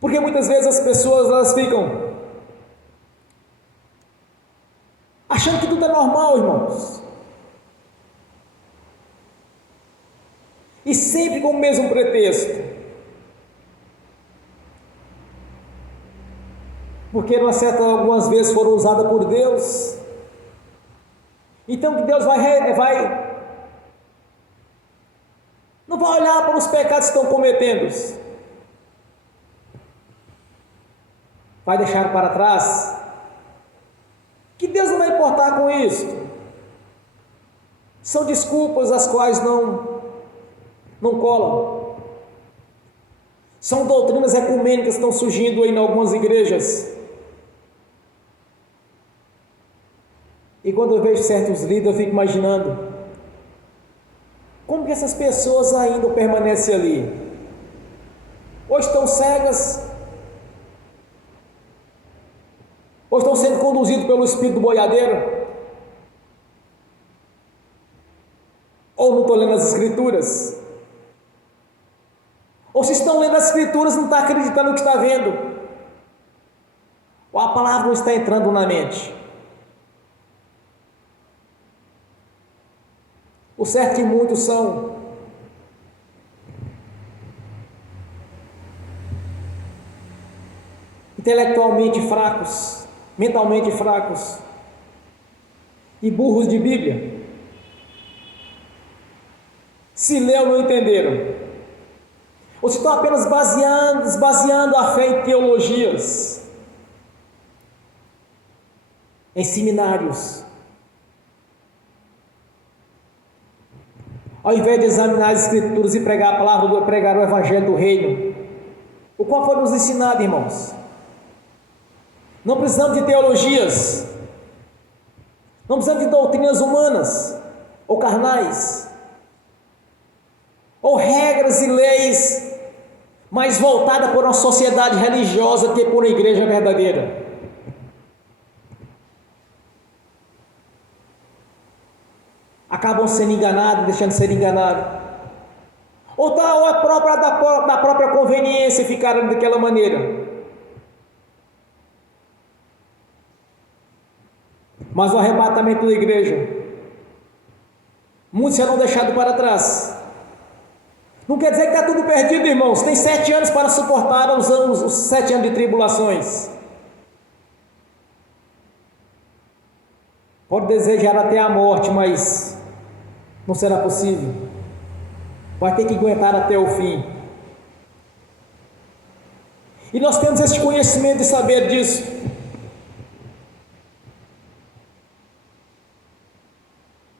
Porque muitas vezes as pessoas elas ficam achando que tudo é normal, irmãos. E sempre com o mesmo pretexto. Porque algumas vezes foram usadas por Deus. Então que Deus não vai olhar para os pecados que estão cometendo. Vai deixar para trás Que Deus não vai importar com isso. São desculpas as quais não colam. São doutrinas ecumênicas que estão surgindo aí em algumas igrejas. E quando eu vejo certos líderes, eu fico imaginando como que essas pessoas ainda permanecem ali. Ou estão cegas, ou estão sendo conduzidos pelo espírito do boiadeiro, ou não estão lendo as escrituras, ou se estão lendo as escrituras não estão acreditando no que está vendo, ou a palavra não está entrando na mente. O certo que muitos são intelectualmente fracos, mentalmente fracos e burros de Bíblia. Se leu, não entenderam. Ou se estão apenas esvaziando a fé em teologias, em seminários, ao invés de examinar as escrituras e pregar a palavra, pregar o evangelho do reino, o qual foi nos ensinado, irmãos. Não precisamos de teologias, não precisamos de doutrinas humanas ou carnais, ou regras e leis mais voltadas por uma sociedade religiosa que por uma igreja verdadeira. Acabam sendo enganados, deixando de ser enganados, ou a própria da própria conveniência ficaram daquela maneira. Mas o arrebatamento da igreja, muitos serão deixados para trás. Não quer dizer que está tudo perdido, irmãos. Tem 7 anos para suportar os 7 anos de tribulações. Pode desejar até a morte, mas não será possível. Vai ter que aguentar até o fim. E nós temos esse conhecimento e saber disso.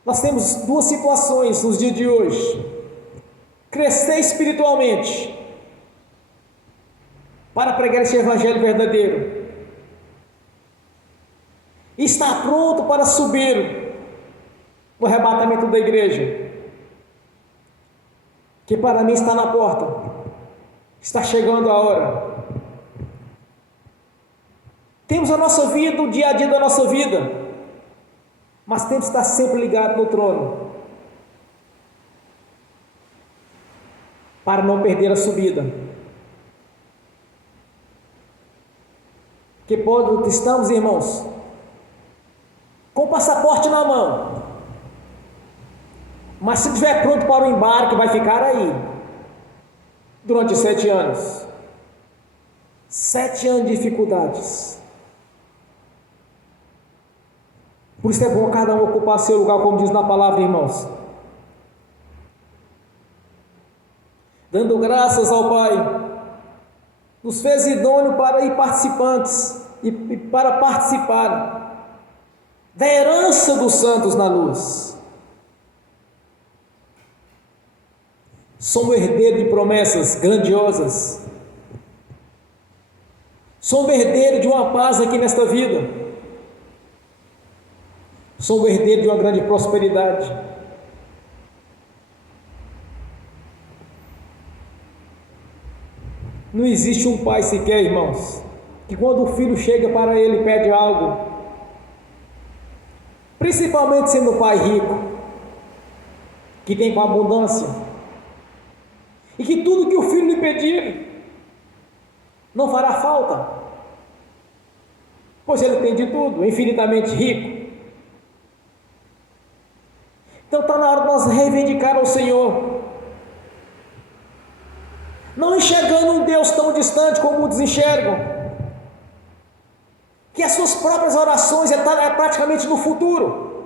Nós temos 2 situações nos dias de hoje: crescer espiritualmente para pregar esse evangelho verdadeiro, e estar pronto para subir no arrebatamento da igreja, que para mim está na porta, está chegando a hora. Temos a nossa vida, o dia a dia da nossa vida, mas temos que estar sempre ligado no trono, para não perder a subida. Que estamos, irmãos, com o passaporte na mão, mas se estiver pronto para o embarque, vai ficar aí durante 7 anos. 7 anos de dificuldades. Por isso é bom cada um ocupar seu lugar, como diz na palavra, irmãos. Dando graças ao Pai, nos fez idôneo para ir participantes e para participar da herança dos santos na luz. Somos herdeiros de promessas grandiosas. Somos herdeiros de uma paz aqui nesta vida. Somos herdeiros de uma grande prosperidade. Não existe um pai sequer, irmãos, que quando o filho chega para ele e pede algo, principalmente sendo um pai rico, que tem com abundância, e que tudo que o filho lhe pedir não fará falta, pois ele tem de tudo, é infinitamente rico. Então está na hora de nós reivindicar ao Senhor, não enxergando um Deus tão distante como muitos enxergam, que as suas próprias orações é praticamente no futuro,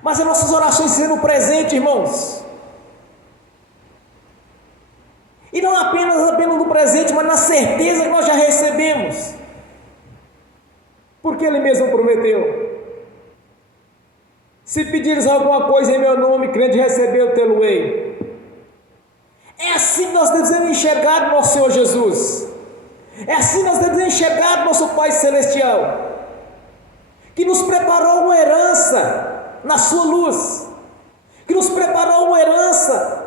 mas as nossas orações sendo presente, irmãos, e não apenas no presente, mas na certeza que nós já recebemos. porque Ele mesmo prometeu: se pedires alguma coisa em meu nome, crente recebeu, tê-lo-ei. É assim que nós devemos enxergar o nosso Senhor Jesus. É assim que nós devemos enxergar o nosso Pai Celestial, que nos preparou uma herança na sua luz, que nos preparou uma herança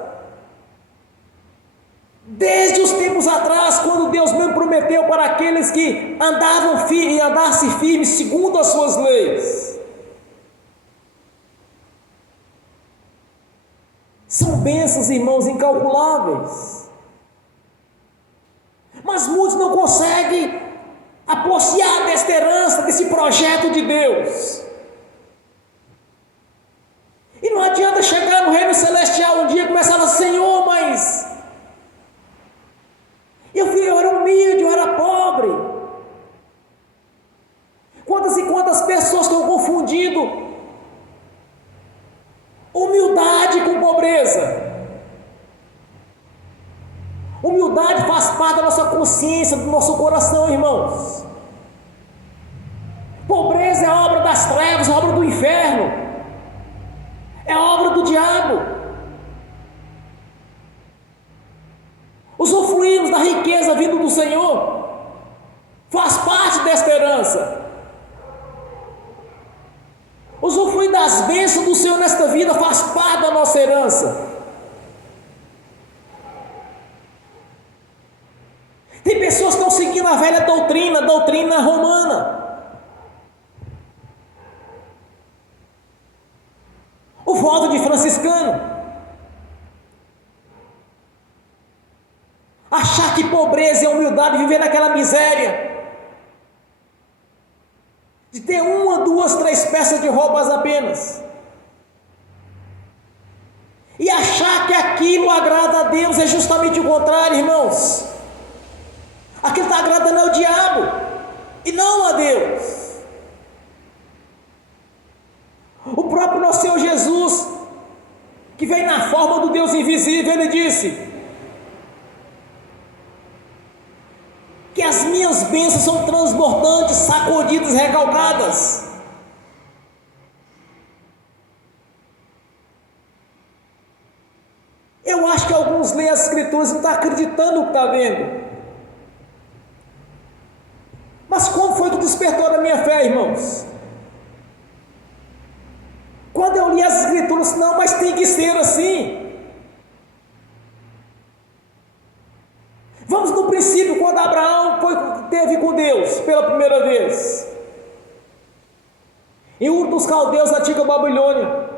desde os tempos atrás, quando Deus mesmo prometeu para aqueles que andassem firmes segundo as suas leis. São bênçãos, irmãos, incalculáveis. Mas muitos não conseguem apossar desta herança, desse projeto de Deus. E não adianta chegar no reino celestial um dia e começar a falar: Senhor, mas eu era humilde, eu era pobre. Quantas e quantas pessoas estão confundindo humildade com pobreza? Humildade faz parte da nossa consciência, do nosso coração, irmãos. Pobreza é obra das trevas, é obra do inferno, é obra do diabo. Usufruirmos da riqueza vinda do Senhor faz parte desta herança. Usufruir das bênçãos do Senhor nesta vida faz parte da nossa herança. Tem pessoas que estão seguindo a velha doutrina, a doutrina romana. O voto de franciscano. Achar que pobreza é humildade, viver naquela miséria, de ter uma, duas, três peças de roupas apenas, e achar que aquilo agrada a Deus. É justamente o contrário, irmãos. Aquilo está agradando ao diabo e não a Deus. O próprio nosso Senhor Jesus, que veio na forma do Deus invisível, Ele disse que as minhas bênçãos são transbordantes, sacudidas, recalcadas. Eu acho que alguns leem as Escrituras e não estão acreditando no que está vendo. Mas como foi que despertou na minha fé, irmãos? Quando eu li as Escrituras: não, mas tem que ser assim. Vamos no princípio, quando Abraão teve com Deus pela primeira vez, em Ur dos Caldeus, na antiga Babilônia.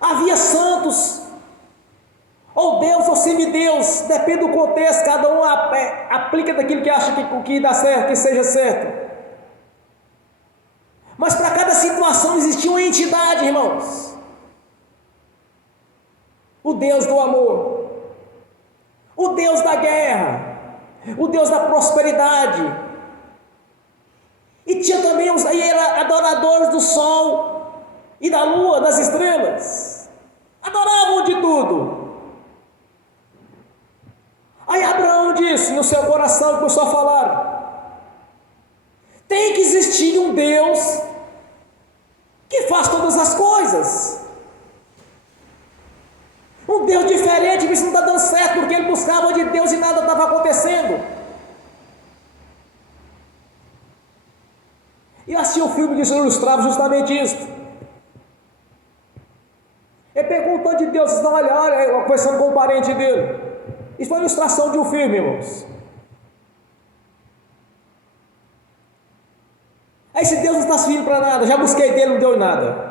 Havia santos, ou Deus ou semideus, depende do contexto, cada um aplica daquilo que acha que dá certo, que seja certo. Mas para cada situação existia uma entidade, irmãos. O Deus do amor, o Deus da guerra, o Deus da prosperidade. E tinha também os adoradores do sol e da lua, das estrelas. Adoravam de tudo. Aí Abraão disse no seu coração, começou a falar: tem que existir um Deus que faz todas as coisas. Um Deus diferente, mas não está dando certo, porque ele buscava de Deus e nada estava acontecendo. E assim o filme disso ilustrava justamente isso. Ele pegou um tanto de Deus, olha, conversando com o parente dele. Isso foi uma ilustração de um filme, irmãos. Aí esse Deus não está servindo para nada, já busquei dele, não deu em nada.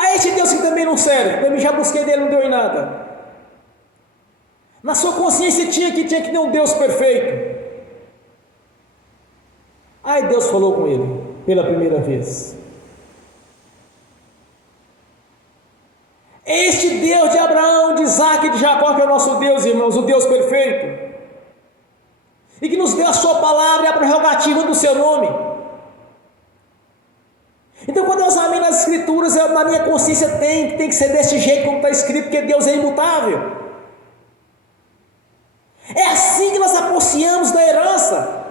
Aí esse Deus que também não serve, também já busquei dele, não deu em nada. Na sua consciência tinha que ter um Deus perfeito. Aí Deus falou com ele, pela primeira vez. Este Deus de Abraão, de Isaac e de Jacó, que é o nosso Deus, irmãos, o Deus perfeito, e que nos deu a sua palavra e a prerrogativa do seu nome. Então, quando eu examino as Escrituras, na minha consciência tem que ser desse jeito como está escrito, porque Deus é imutável. É assim que nós apossamos da herança.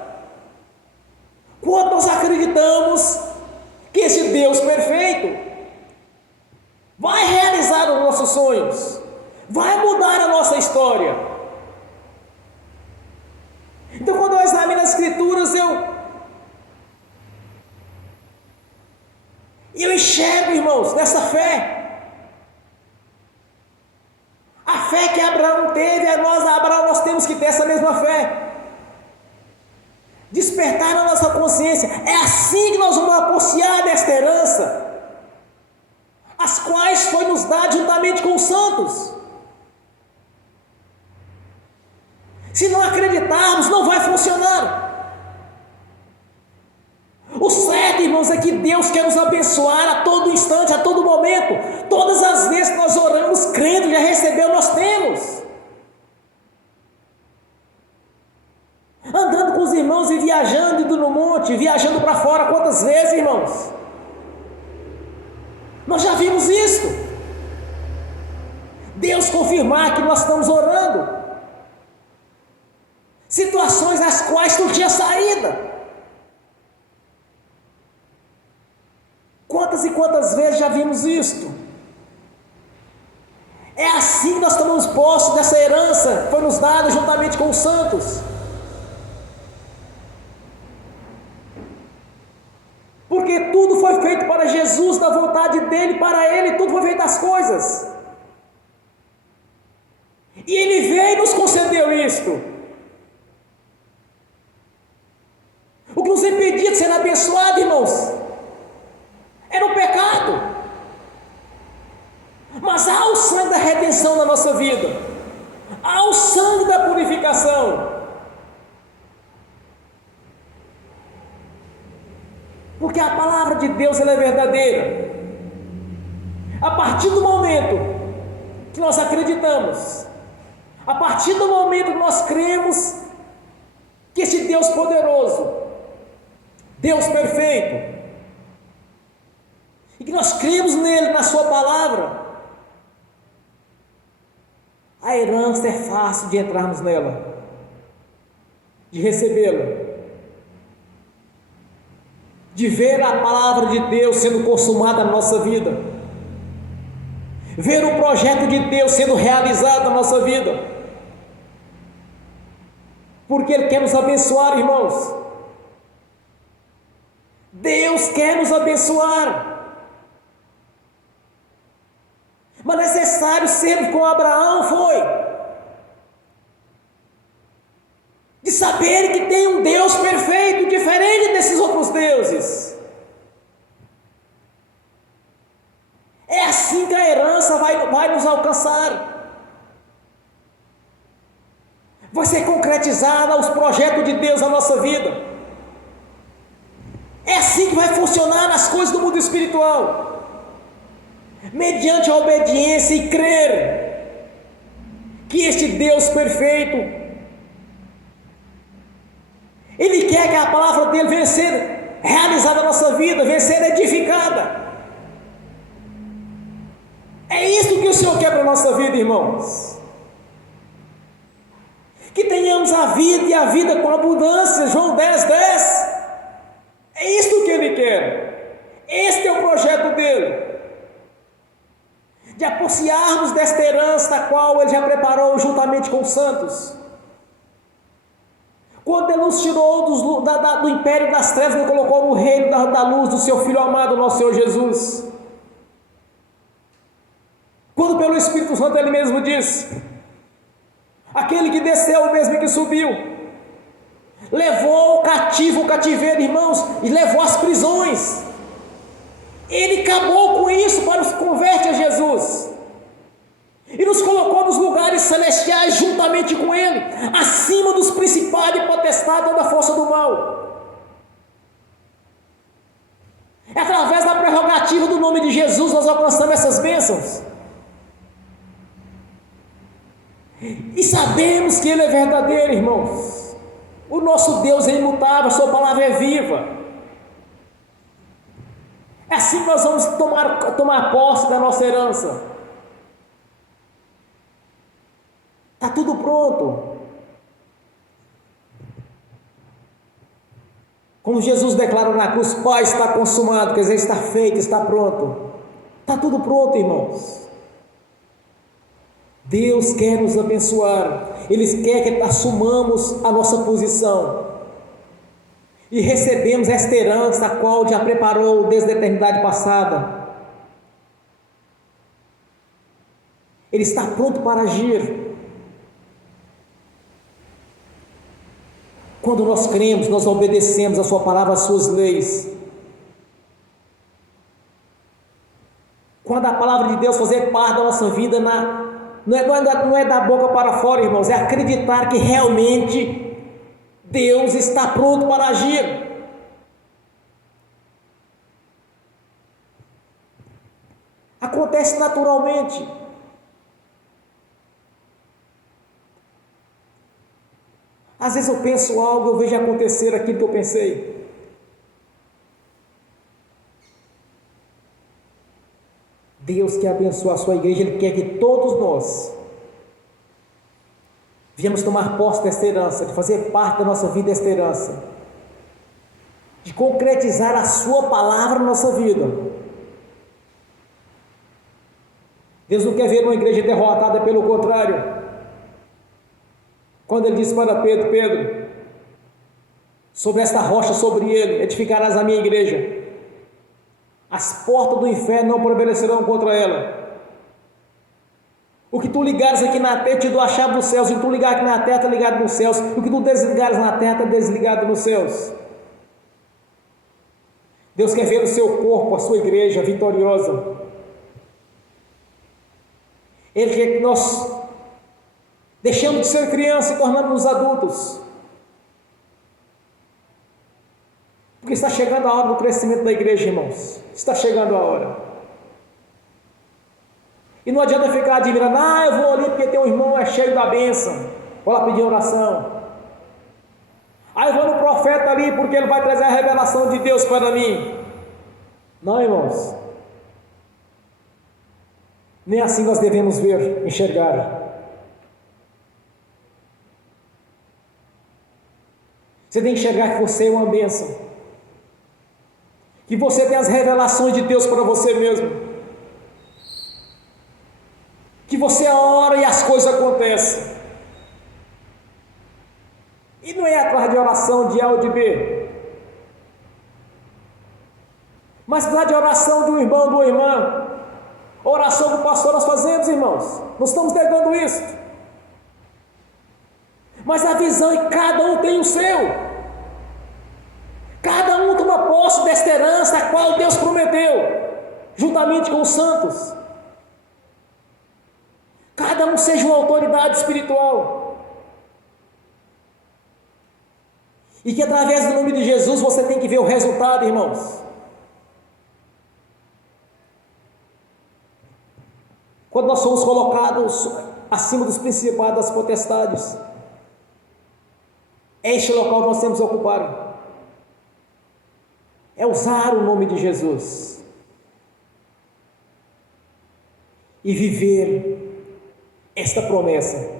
história. Então, quando eu examino as Escrituras, eu enxergo, irmãos, nessa fé. A fé que Abraão teve, nós temos que ter essa mesma fé. Despertar na nossa consciência. É assim que nós vamos apreciar desta herança, as quais foi nos dado juntamente com os santos. Se não acreditarmos, não vai funcionar. O certo, irmãos, é que Deus quer nos abençoar a todo instante, a todo momento. Todas as vezes que nós oramos, crendo, já recebeu, nós temos. Andando com os irmãos e viajando, indo no monte, viajando para fora, quantas vezes, irmãos? Nós já vimos isso. Deus confirmar que nós estamos orando. Situações nas quais não tinha saída. Quantas e quantas vezes já vimos isto? É assim que nós tomamos posse dessa herança que foi nos dada juntamente com os santos. Porque tudo foi feito para Jesus, da vontade dele, para ele, tudo foi feito as coisas. E ele veio e nos concedeu isto. O que nos impedia de ser abençoado, irmãos, era o pecado. Mas há o sangue da redenção na nossa vida, há o sangue da purificação. Porque a palavra de Deus ela é verdadeira. A partir do momento que nós acreditamos, a partir do momento que nós cremos que esse Deus poderoso, Deus perfeito, e que nós cremos nele, na sua palavra, a herança é fácil de entrarmos nela, de recebê-la, de ver a palavra de Deus sendo consumada na nossa vida, ver o projeto de Deus sendo realizado na nossa vida, porque Ele quer nos abençoar, irmãos. Deus quer nos abençoar, mas é necessário ser como Abraão foi, de saber que tem um Deus perfeito, diferente desses outros deuses. É assim que a herança vai nos alcançar, vai ser concretizada os projetos de Deus na nossa vida. É assim que vai funcionar as coisas do mundo espiritual, mediante a obediência e crer que este Deus perfeito, Ele quer que a palavra dele venha ser realizada na nossa vida, venha ser edificada. É isso que o Senhor quer para a nossa vida, irmãos. Que tenhamos a vida e a vida com abundância, João 10:10. É isso que Ele quer. Este é o projeto dele, de apreciarmos desta herança da qual Ele já preparou juntamente com os santos. Quando Ele nos tirou do império das trevas, Ele colocou no reino da luz do Seu Filho amado, nosso Senhor Jesus. Quando pelo Espírito Santo Ele mesmo diz: aquele que desceu, o mesmo que subiu, levou o cativo, o cativeiro, irmãos, e levou as prisões. Ele acabou com isso para nos converter a Jesus, e nos colocou nos lugares celestiais juntamente com Ele, acima dos principados e potestades da força do mal. É através da prerrogativa do nome de Jesus nós alcançamos essas bênçãos, e sabemos que Ele é verdadeiro, irmãos. O nosso Deus é imutável, a sua palavra é viva. É assim que nós vamos tomar posse da nossa herança. Está tudo pronto. Como Jesus declarou na cruz: Pai, está consumado, quer dizer, está feito, está pronto. Está tudo pronto, irmãos. Deus quer nos abençoar, Ele quer que assumamos a nossa posição e recebemos esta herança, a qual já preparou desde a eternidade passada. Ele está pronto para agir. Quando nós cremos, nós obedecemos a sua palavra, as suas leis. Quando a palavra de Deus fazer parte da nossa vida, não é da boca para fora, irmãos, é acreditar que realmente Deus está pronto para agir. Acontece naturalmente. Às vezes eu penso algo, eu vejo acontecer aquilo que eu pensei. Deus quer abençoar a sua igreja, Ele quer que todos nós viemos tomar posse desta herança, de fazer parte da nossa vida desta herança, de concretizar a sua palavra na nossa vida. Deus não quer ver uma igreja derrotada, pelo contrário. Quando Ele disse para Pedro: Pedro, sobre esta rocha, sobre ele, edificarás a minha igreja, as portas do inferno não prevalecerão contra ela. O que tu ligares aqui na terra, te dou a chave dos céus. O que tu ligar aqui na terra, está ligado nos céus. O que tu desligares na terra, está desligado nos céus. Deus quer ver o seu corpo, a sua igreja vitoriosa. Ele quer que nós deixemos de ser criança e tornamos-nos adultos. Porque está chegando a hora do crescimento da igreja, irmãos. Está chegando a hora. E não adianta ficar admirando: eu vou ali porque tem um irmão cheio da bênção, vou lá pedir oração. Eu vou no profeta ali porque ele vai trazer a revelação de Deus para mim. Não, irmãos. Nem assim nós devemos ver, enxergar. Você tem que enxergar que você é uma bênção, que você tem as revelações de Deus para você mesmo, que você ora e as coisas acontecem. E não é atrás de oração de A ou de B, mas atrás de oração de um irmão, de uma irmã. Oração do pastor nós fazemos, irmãos, não estamos negando isso, mas a visão é que cada um tem o seu, cada um toma posse desta herança a qual Deus prometeu, juntamente com os santos. Cada um seja uma autoridade espiritual, e que através do nome de Jesus você tem que ver o resultado, irmãos. Quando nós somos colocados acima dos principados, das potestades, é este local que nós temos que ocupar, é usar o nome de Jesus e viver esta promessa.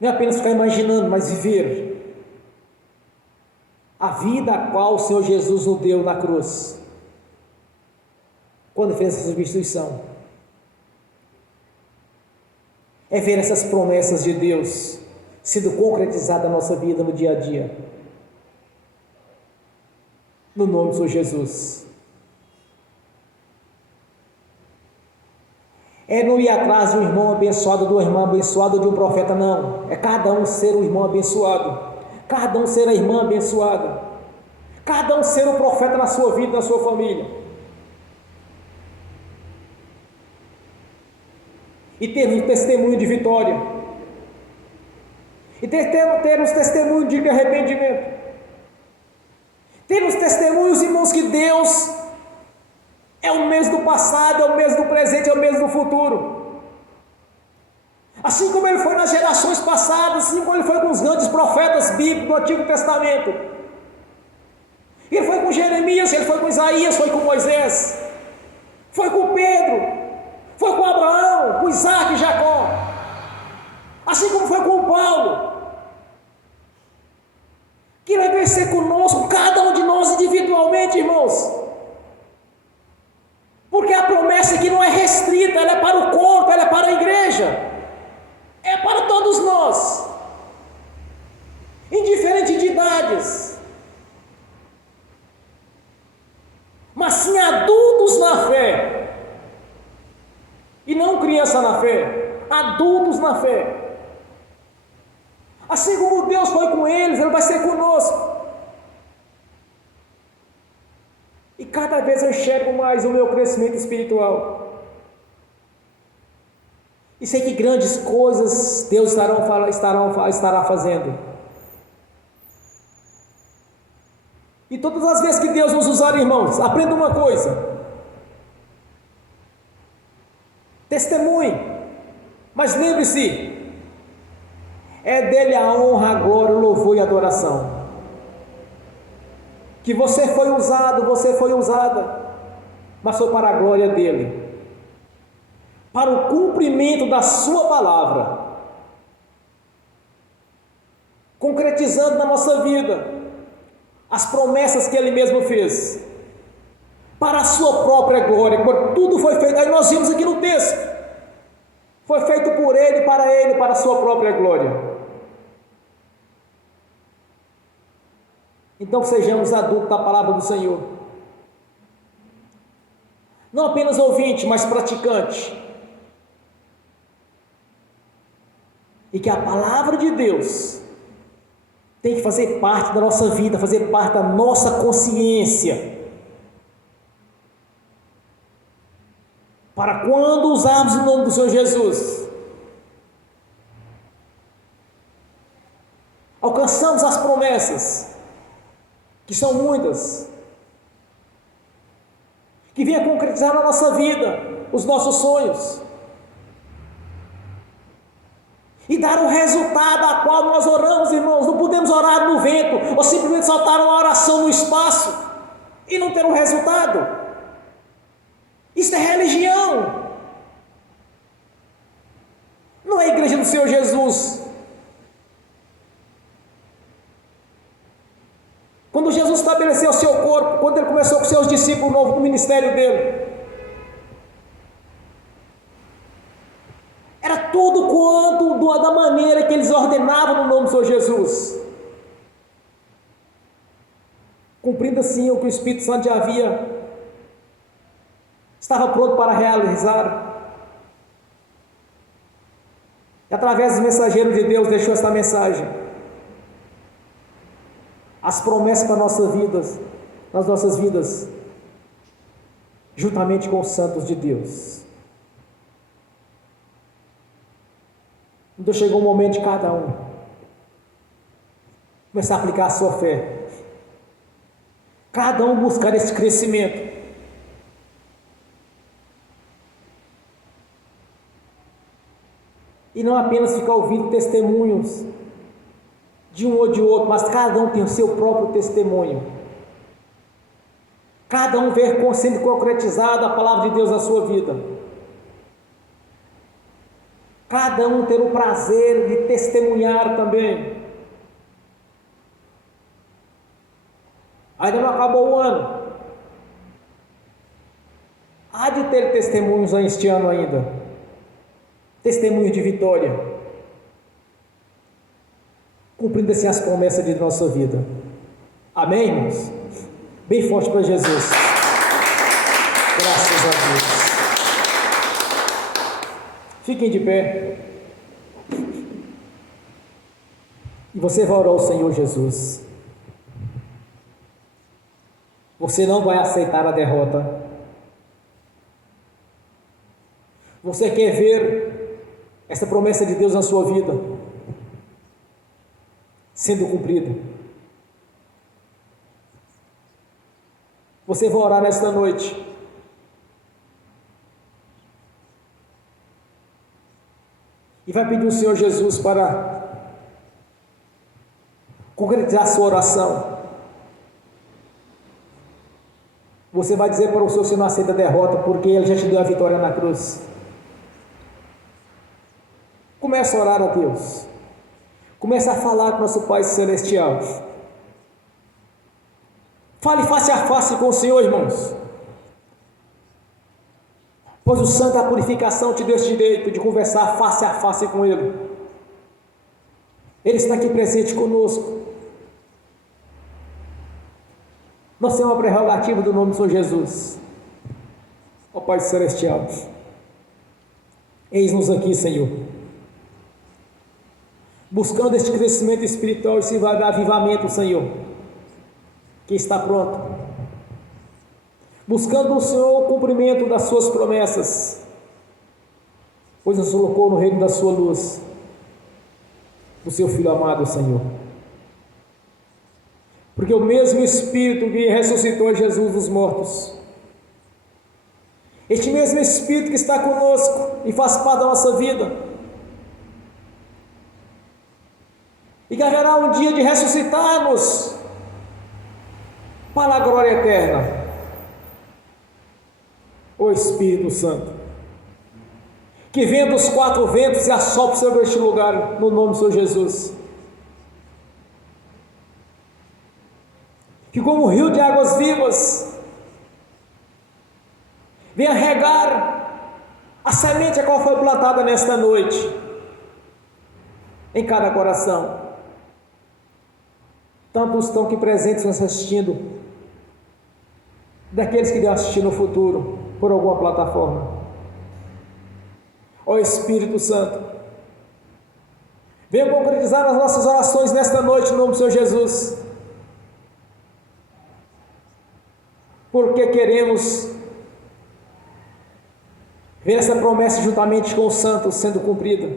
Não é apenas ficar imaginando, mas viver a vida a qual o Senhor Jesus nos deu na cruz, quando fez essa substituição. É ver essas promessas de Deus sendo concretizadas na nossa vida, no dia a dia, no nome do Senhor Jesus. É não ir atrás de um irmão abençoado, de uma irmã abençoada, ou de um profeta, não. É cada um ser o irmão abençoado, cada um ser a irmã abençoada, cada um ser o profeta na sua vida, na sua família. E ter um testemunho de vitória, e ter os testemunhos de arrependimento, ter os testemunhos, irmãos, que Deus é o mesmo do passado, é o mesmo do presente, é o mesmo do futuro. Assim como Ele foi nas gerações passadas, assim como Ele foi com os grandes profetas bíblicos do Antigo Testamento. Ele foi com Jeremias, Ele foi com Isaías, foi com Moisés, foi com Pedro, foi com Abraão, com Isaac e Jacó, assim como foi com Paulo, que vai vencer conosco, cada um de nós individualmente, irmãos, porque a promessa aqui não é fé, adultos na fé. Assim como Deus foi com eles, Ele vai ser conosco. E cada vez eu enxergo mais o meu crescimento espiritual. E sei que grandes coisas Deus estará fazendo. E todas as vezes que Deus nos usar, irmãos, aprenda uma coisa: testemunhe, mas lembre-se, é dele a honra, a glória, o louvor e a adoração. Que você foi usado, você foi usada, mas foi para a glória dele, para o cumprimento da sua palavra, concretizando na nossa vida as promessas que Ele mesmo fez, para a sua própria glória. Quando tudo foi feito, aí nós vimos aqui no texto, foi feito por Ele, para a sua própria glória. Então sejamos adultos da palavra do Senhor, não apenas ouvinte, mas praticante, e que a palavra de Deus tem que fazer parte da nossa vida, fazer parte da nossa consciência, para quando usarmos o nome do Senhor Jesus, alcançamos as promessas, que são muitas, que venha concretizar na nossa vida os nossos sonhos, e dar o resultado a qual nós oramos, irmãos. Não podemos orar no vento, ou simplesmente soltar uma oração no espaço, e não ter um resultado. Isso é religião, não é a igreja do Senhor Jesus. Quando Jesus estabeleceu o seu corpo, quando Ele começou com seus discípulos novos, no ministério dele, era tudo quanto da maneira que eles ordenavam no nome do Senhor Jesus, cumprindo assim o que o Espírito Santo já estava pronto para realizar. E através dos mensageiros de Deus deixou esta mensagem, as promessas para nossas vidas, nas nossas vidas, juntamente com os santos de Deus. Então chegou o momento de cada um começar a aplicar a sua fé, cada um buscar esse crescimento, e não apenas ficar ouvindo testemunhos de um ou de outro, mas cada um tem o seu próprio testemunho, cada um ver sendo concretizada a palavra de Deus na sua vida, cada um ter o prazer de testemunhar também. Ainda não acabou o ano, há de ter testemunhos este ano ainda, testemunhos de vitória, cumprindo assim as promessas de nossa vida. Amém, irmãos? Bem forte para Jesus. Graças a Deus. Fiquem de pé. E você vai orar ao Senhor Jesus. Você não vai aceitar a derrota. Você quer ver essa promessa de Deus na sua vida sendo cumprida? Você vai orar nesta noite. E vai pedir ao Senhor Jesus para concretizar a sua oração. Você vai dizer para o Senhor: você não aceita a derrota, porque Ele já te deu a vitória na cruz. Comece a orar a Deus. Comece a falar com nosso Pai Celestial. Fale face a face com o Senhor, irmãos. Pois o santo da purificação te deu esse direito de conversar face a face com Ele. Ele está aqui presente conosco. Nós temos uma prerrogativa do nome do Senhor Jesus. Ó Pai Celestial, Eis-nos aqui, Senhor, buscando este crescimento espiritual, esse avivamento, Senhor, que está pronto, buscando o Senhor o cumprimento das suas promessas, pois nos colocou no reino da sua luz, do seu Filho amado, Senhor. Porque o mesmo Espírito que ressuscitou Jesus dos mortos, este mesmo Espírito que está conosco e faz parte da nossa vida, e que haverá um dia de ressuscitarmos para a glória eterna, o Espírito Santo, que vem dos quatro ventos e assopra sobre este lugar, no nome do Senhor Jesus, que como um rio de águas vivas venha regar a semente a qual foi plantada nesta noite em cada coração, tanto os que estão aqui presentes nos assistindo, daqueles que irão assistir no futuro por alguma plataforma. Ó Espírito Santo, venha concretizar as nossas orações nesta noite, no nome do Senhor Jesus, porque queremos ver essa promessa juntamente com os santos sendo cumprida,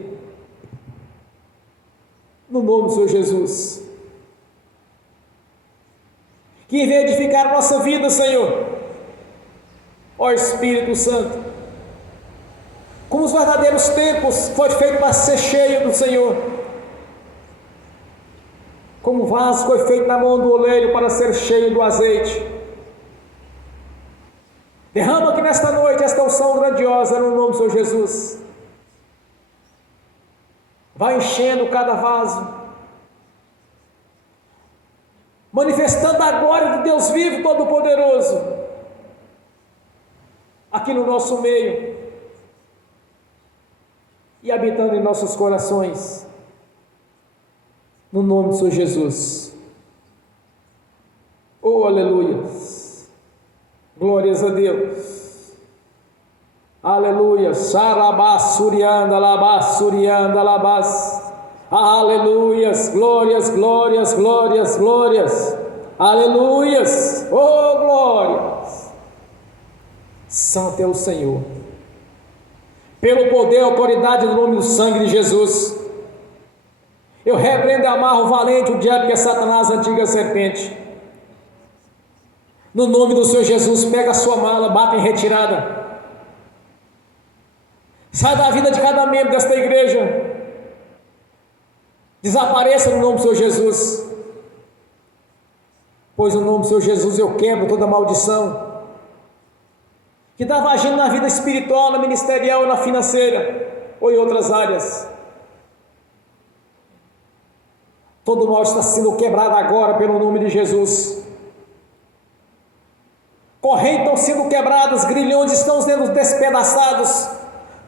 no nome do Senhor Jesus, que venha edificar a nossa vida, Senhor, ó Espírito Santo, como os verdadeiros templos foi feito para ser cheio do Senhor, como o vaso foi feito na mão do oleiro para ser cheio do azeite. Derrama aqui nesta noite esta unção grandiosa no nome do Senhor Jesus. Vai enchendo cada vaso, manifestando a glória do Deus vivo todo-poderoso aqui no nosso meio e habitando em nossos corações, no nome do Senhor Jesus. Oh, aleluia! Glórias a Deus. Aleluia. Sarabás, surianda, labás, surianda, labás. Aleluias. Glórias, glórias, glórias, glórias. Aleluias. Oh, glórias. Santo é o Senhor. Pelo poder e autoridade do nome do sangue de Jesus, eu repreendo e amarro o valente, o diabo que é Satanás, a antiga serpente. No nome do Senhor Jesus, pega a sua mala, bata em retirada. Sai da vida de cada membro desta igreja. Desapareça no nome do Senhor Jesus. Pois no nome do Senhor Jesus eu quebro toda maldição que estava agindo na vida espiritual, na ministerial, na financeira ou em outras áreas. Todo mal está sendo quebrado agora pelo nome de Jesus. Correntes estão sendo quebradas, grilhões estão sendo despedaçados,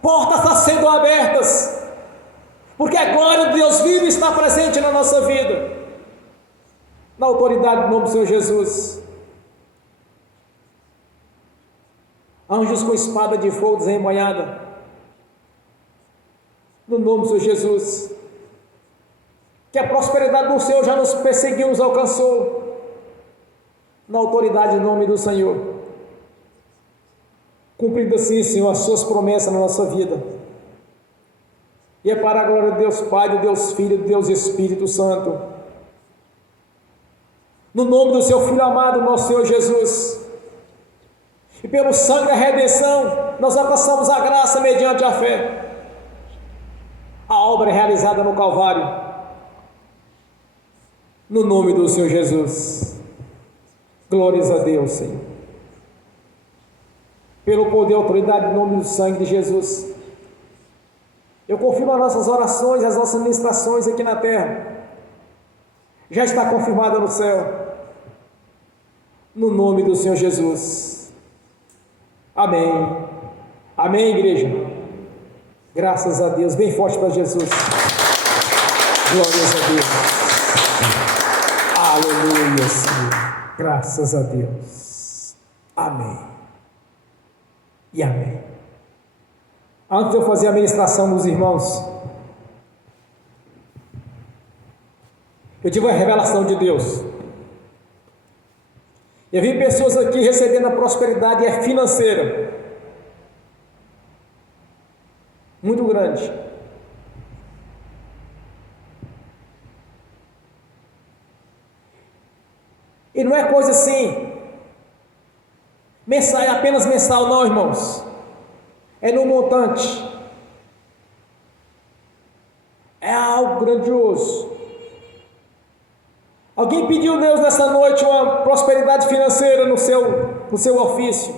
portas estão sendo abertas, porque a glória de Deus vivo está presente na nossa vida, na autoridade do nome do Senhor Jesus. Anjos com espada de fogo desembanhada, no nome do Senhor Jesus, que a prosperidade do Senhor já nos perseguiu, nos alcançou, na autoridade do nome do Senhor, cumprindo assim, Senhor, as suas promessas na nossa vida, e é para a glória de Deus Pai, de Deus Filho, de Deus Espírito Santo, no nome do seu Filho amado, nosso Senhor Jesus, e pelo sangue da redenção, nós alcançamos a graça mediante a fé, a obra realizada no Calvário, no nome do Senhor Jesus. Glórias a Deus, Senhor. Pelo poder e autoridade do nome do sangue de Jesus, eu confirmo as nossas orações, as nossas ministrações aqui na terra, já está confirmada no céu, no nome do Senhor Jesus. Amém. Amém, igreja. Graças a Deus, bem forte para Jesus. Glórias a Deus. Aleluia, Senhor. Graças a Deus. Amém. E amém. Antes de eu fazer a ministração dos irmãos, eu tive uma revelação de Deus. Eu vi pessoas aqui recebendo a prosperidade financeira muito grande. E não é coisa assim, mensal, é apenas mensal, não, irmãos. É no montante. É algo grandioso. Alguém pediu a Deus nessa noite uma prosperidade financeira no seu ofício.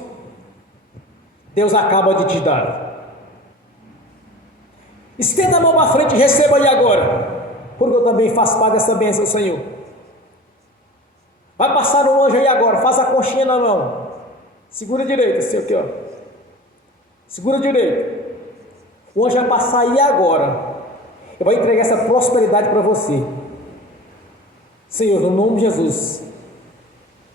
Deus acaba de te dar. Estenda a mão para frente e receba aí agora, porque eu também faço parte dessa bênção, Senhor. Vai passar um anjo aí agora, faz a conchinha na mão. Segura direito, assim aqui, ó. Segura direito. O anjo vai passar aí agora. Eu vou entregar essa prosperidade para você. Senhor, no nome de Jesus,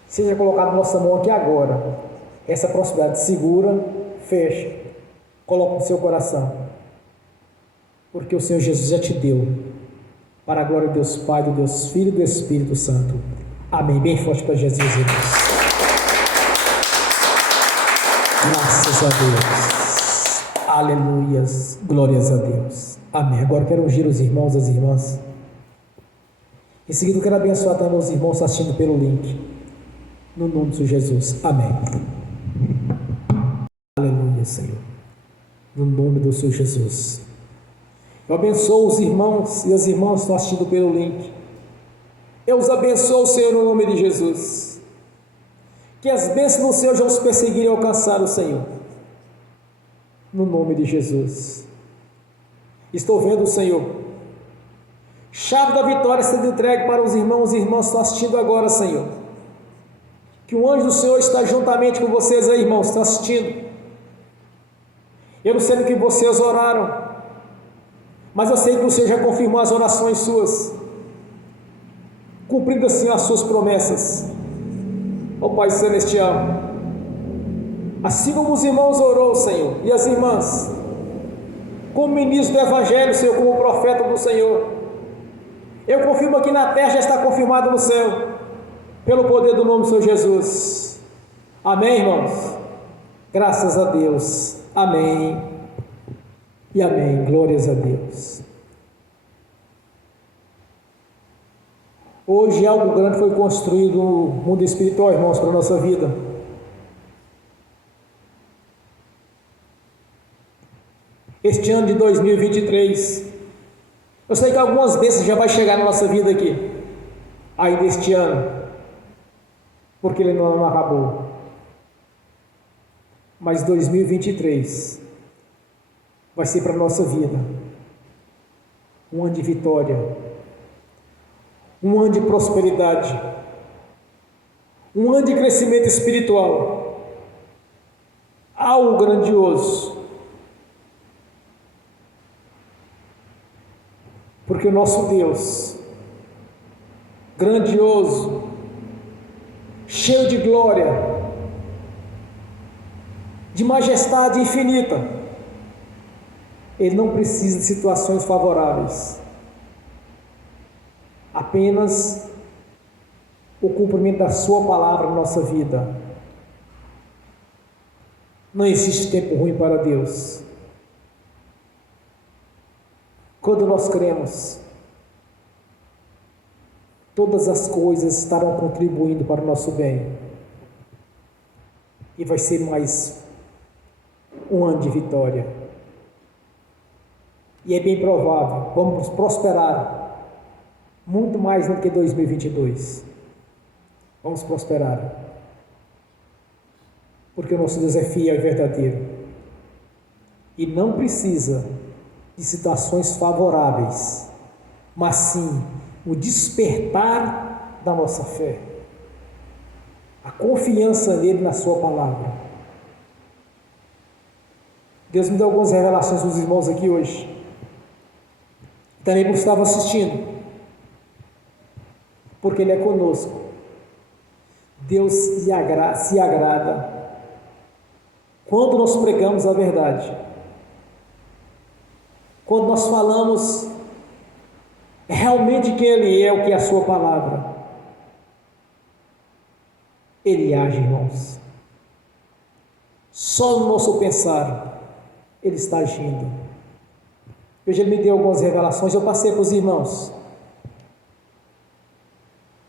seja colocado na nossa mão aqui agora. Essa prosperidade segura, fecha, coloca no seu coração. Porque o Senhor Jesus já te deu. Para a glória de Deus Pai, do Deus Filho e do Espírito Santo. Amém. Bem forte para Jesus, irmãos. Graças a Deus. Aleluias. Glórias a Deus. Amém. Agora quero ungir os irmãos e as irmãs. Em seguida eu quero abençoar também os irmãos assistindo pelo link. No nome de Jesus. Amém. Aleluia, Senhor. No nome do Senhor Jesus. Eu abençoo os irmãos e as irmãs que estão assistindo pelo link. Eu os abençoo, Senhor, no nome de Jesus. Que as bênçãos do Senhor já os perseguirem e alcançar o Senhor. No nome de Jesus. Estou vendo o Senhor. Chave da vitória sendo entregue para os irmãos e irmãs que estão assistindo agora, Senhor. Que o anjo do Senhor está juntamente com vocês aí, irmãos, que estão assistindo. Eu não sei do que vocês oraram, mas eu sei que o Senhor já confirmou as orações suas, cumprindo assim as suas promessas. Ó Pai Celestial, assim como os irmãos orou, Senhor, e as irmãs, como ministro do Evangelho, Senhor, como profeta do Senhor, eu confirmo aqui na terra, já está confirmado no céu, pelo poder do nome do Senhor Jesus. Amém, irmãos? Graças a Deus. Amém e amém. Glórias a Deus. Hoje algo grande foi construído no mundo espiritual, irmãos, para a nossa vida. Este ano de 2023, eu sei que algumas bênçãos já vai chegar na nossa vida aqui, ainda este ano, porque ele não acabou. Mas 2023 vai ser para a nossa vida um ano de vitória, um ano de prosperidade, um ano de crescimento espiritual, algo grandioso, porque o nosso Deus, grandioso, cheio de glória, de majestade infinita, Ele não precisa de situações favoráveis, apenas o cumprimento da sua palavra na nossa vida. Não existe tempo ruim para Deus. Quando nós cremos, todas as coisas estarão contribuindo para o nosso bem, e vai ser mais um ano de vitória, e é bem provável, vamos prosperar muito mais do que 2022, vamos prosperar, porque o nosso Deus é fiel e verdadeiro, e não precisa de situações favoráveis, mas sim o despertar da nossa fé, a confiança nele, na sua palavra. Deus me deu algumas revelações dos irmãos aqui hoje, também por estar assistindo, porque Ele é conosco. Deus se agrada quando nós pregamos a verdade, Quando nós falamos realmente quem Ele é, o que é a Sua palavra, Ele age, irmãos. Só no nosso pensar, Ele está agindo. Hoje Ele me deu algumas revelações, eu passei para os irmãos.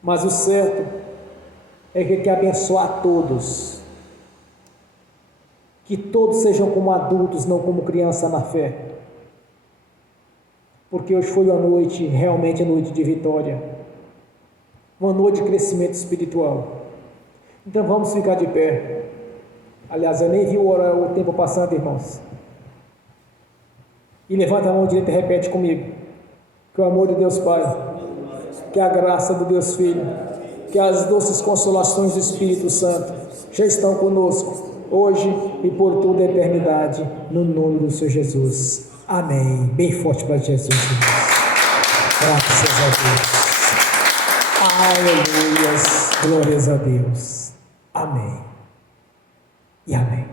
Mas o certo é que Ele quer abençoar todos. Que todos sejam como adultos, não como criança na fé. Porque hoje foi uma noite, realmente a noite de vitória. Uma noite de crescimento espiritual. Então vamos ficar de pé. Aliás, eu nem vi o tempo passando, irmãos. E levanta a mão direita e repete comigo. Que o amor de Deus Pai, que a graça do Deus Filho, que as doces consolações do Espírito Santo já estão conosco, hoje e por toda a eternidade, no nome do Senhor Jesus. Amém. Bem forte para Jesus, irmãos. Graças a Deus. Aleluias. Glórias a Deus. Amém. E amém.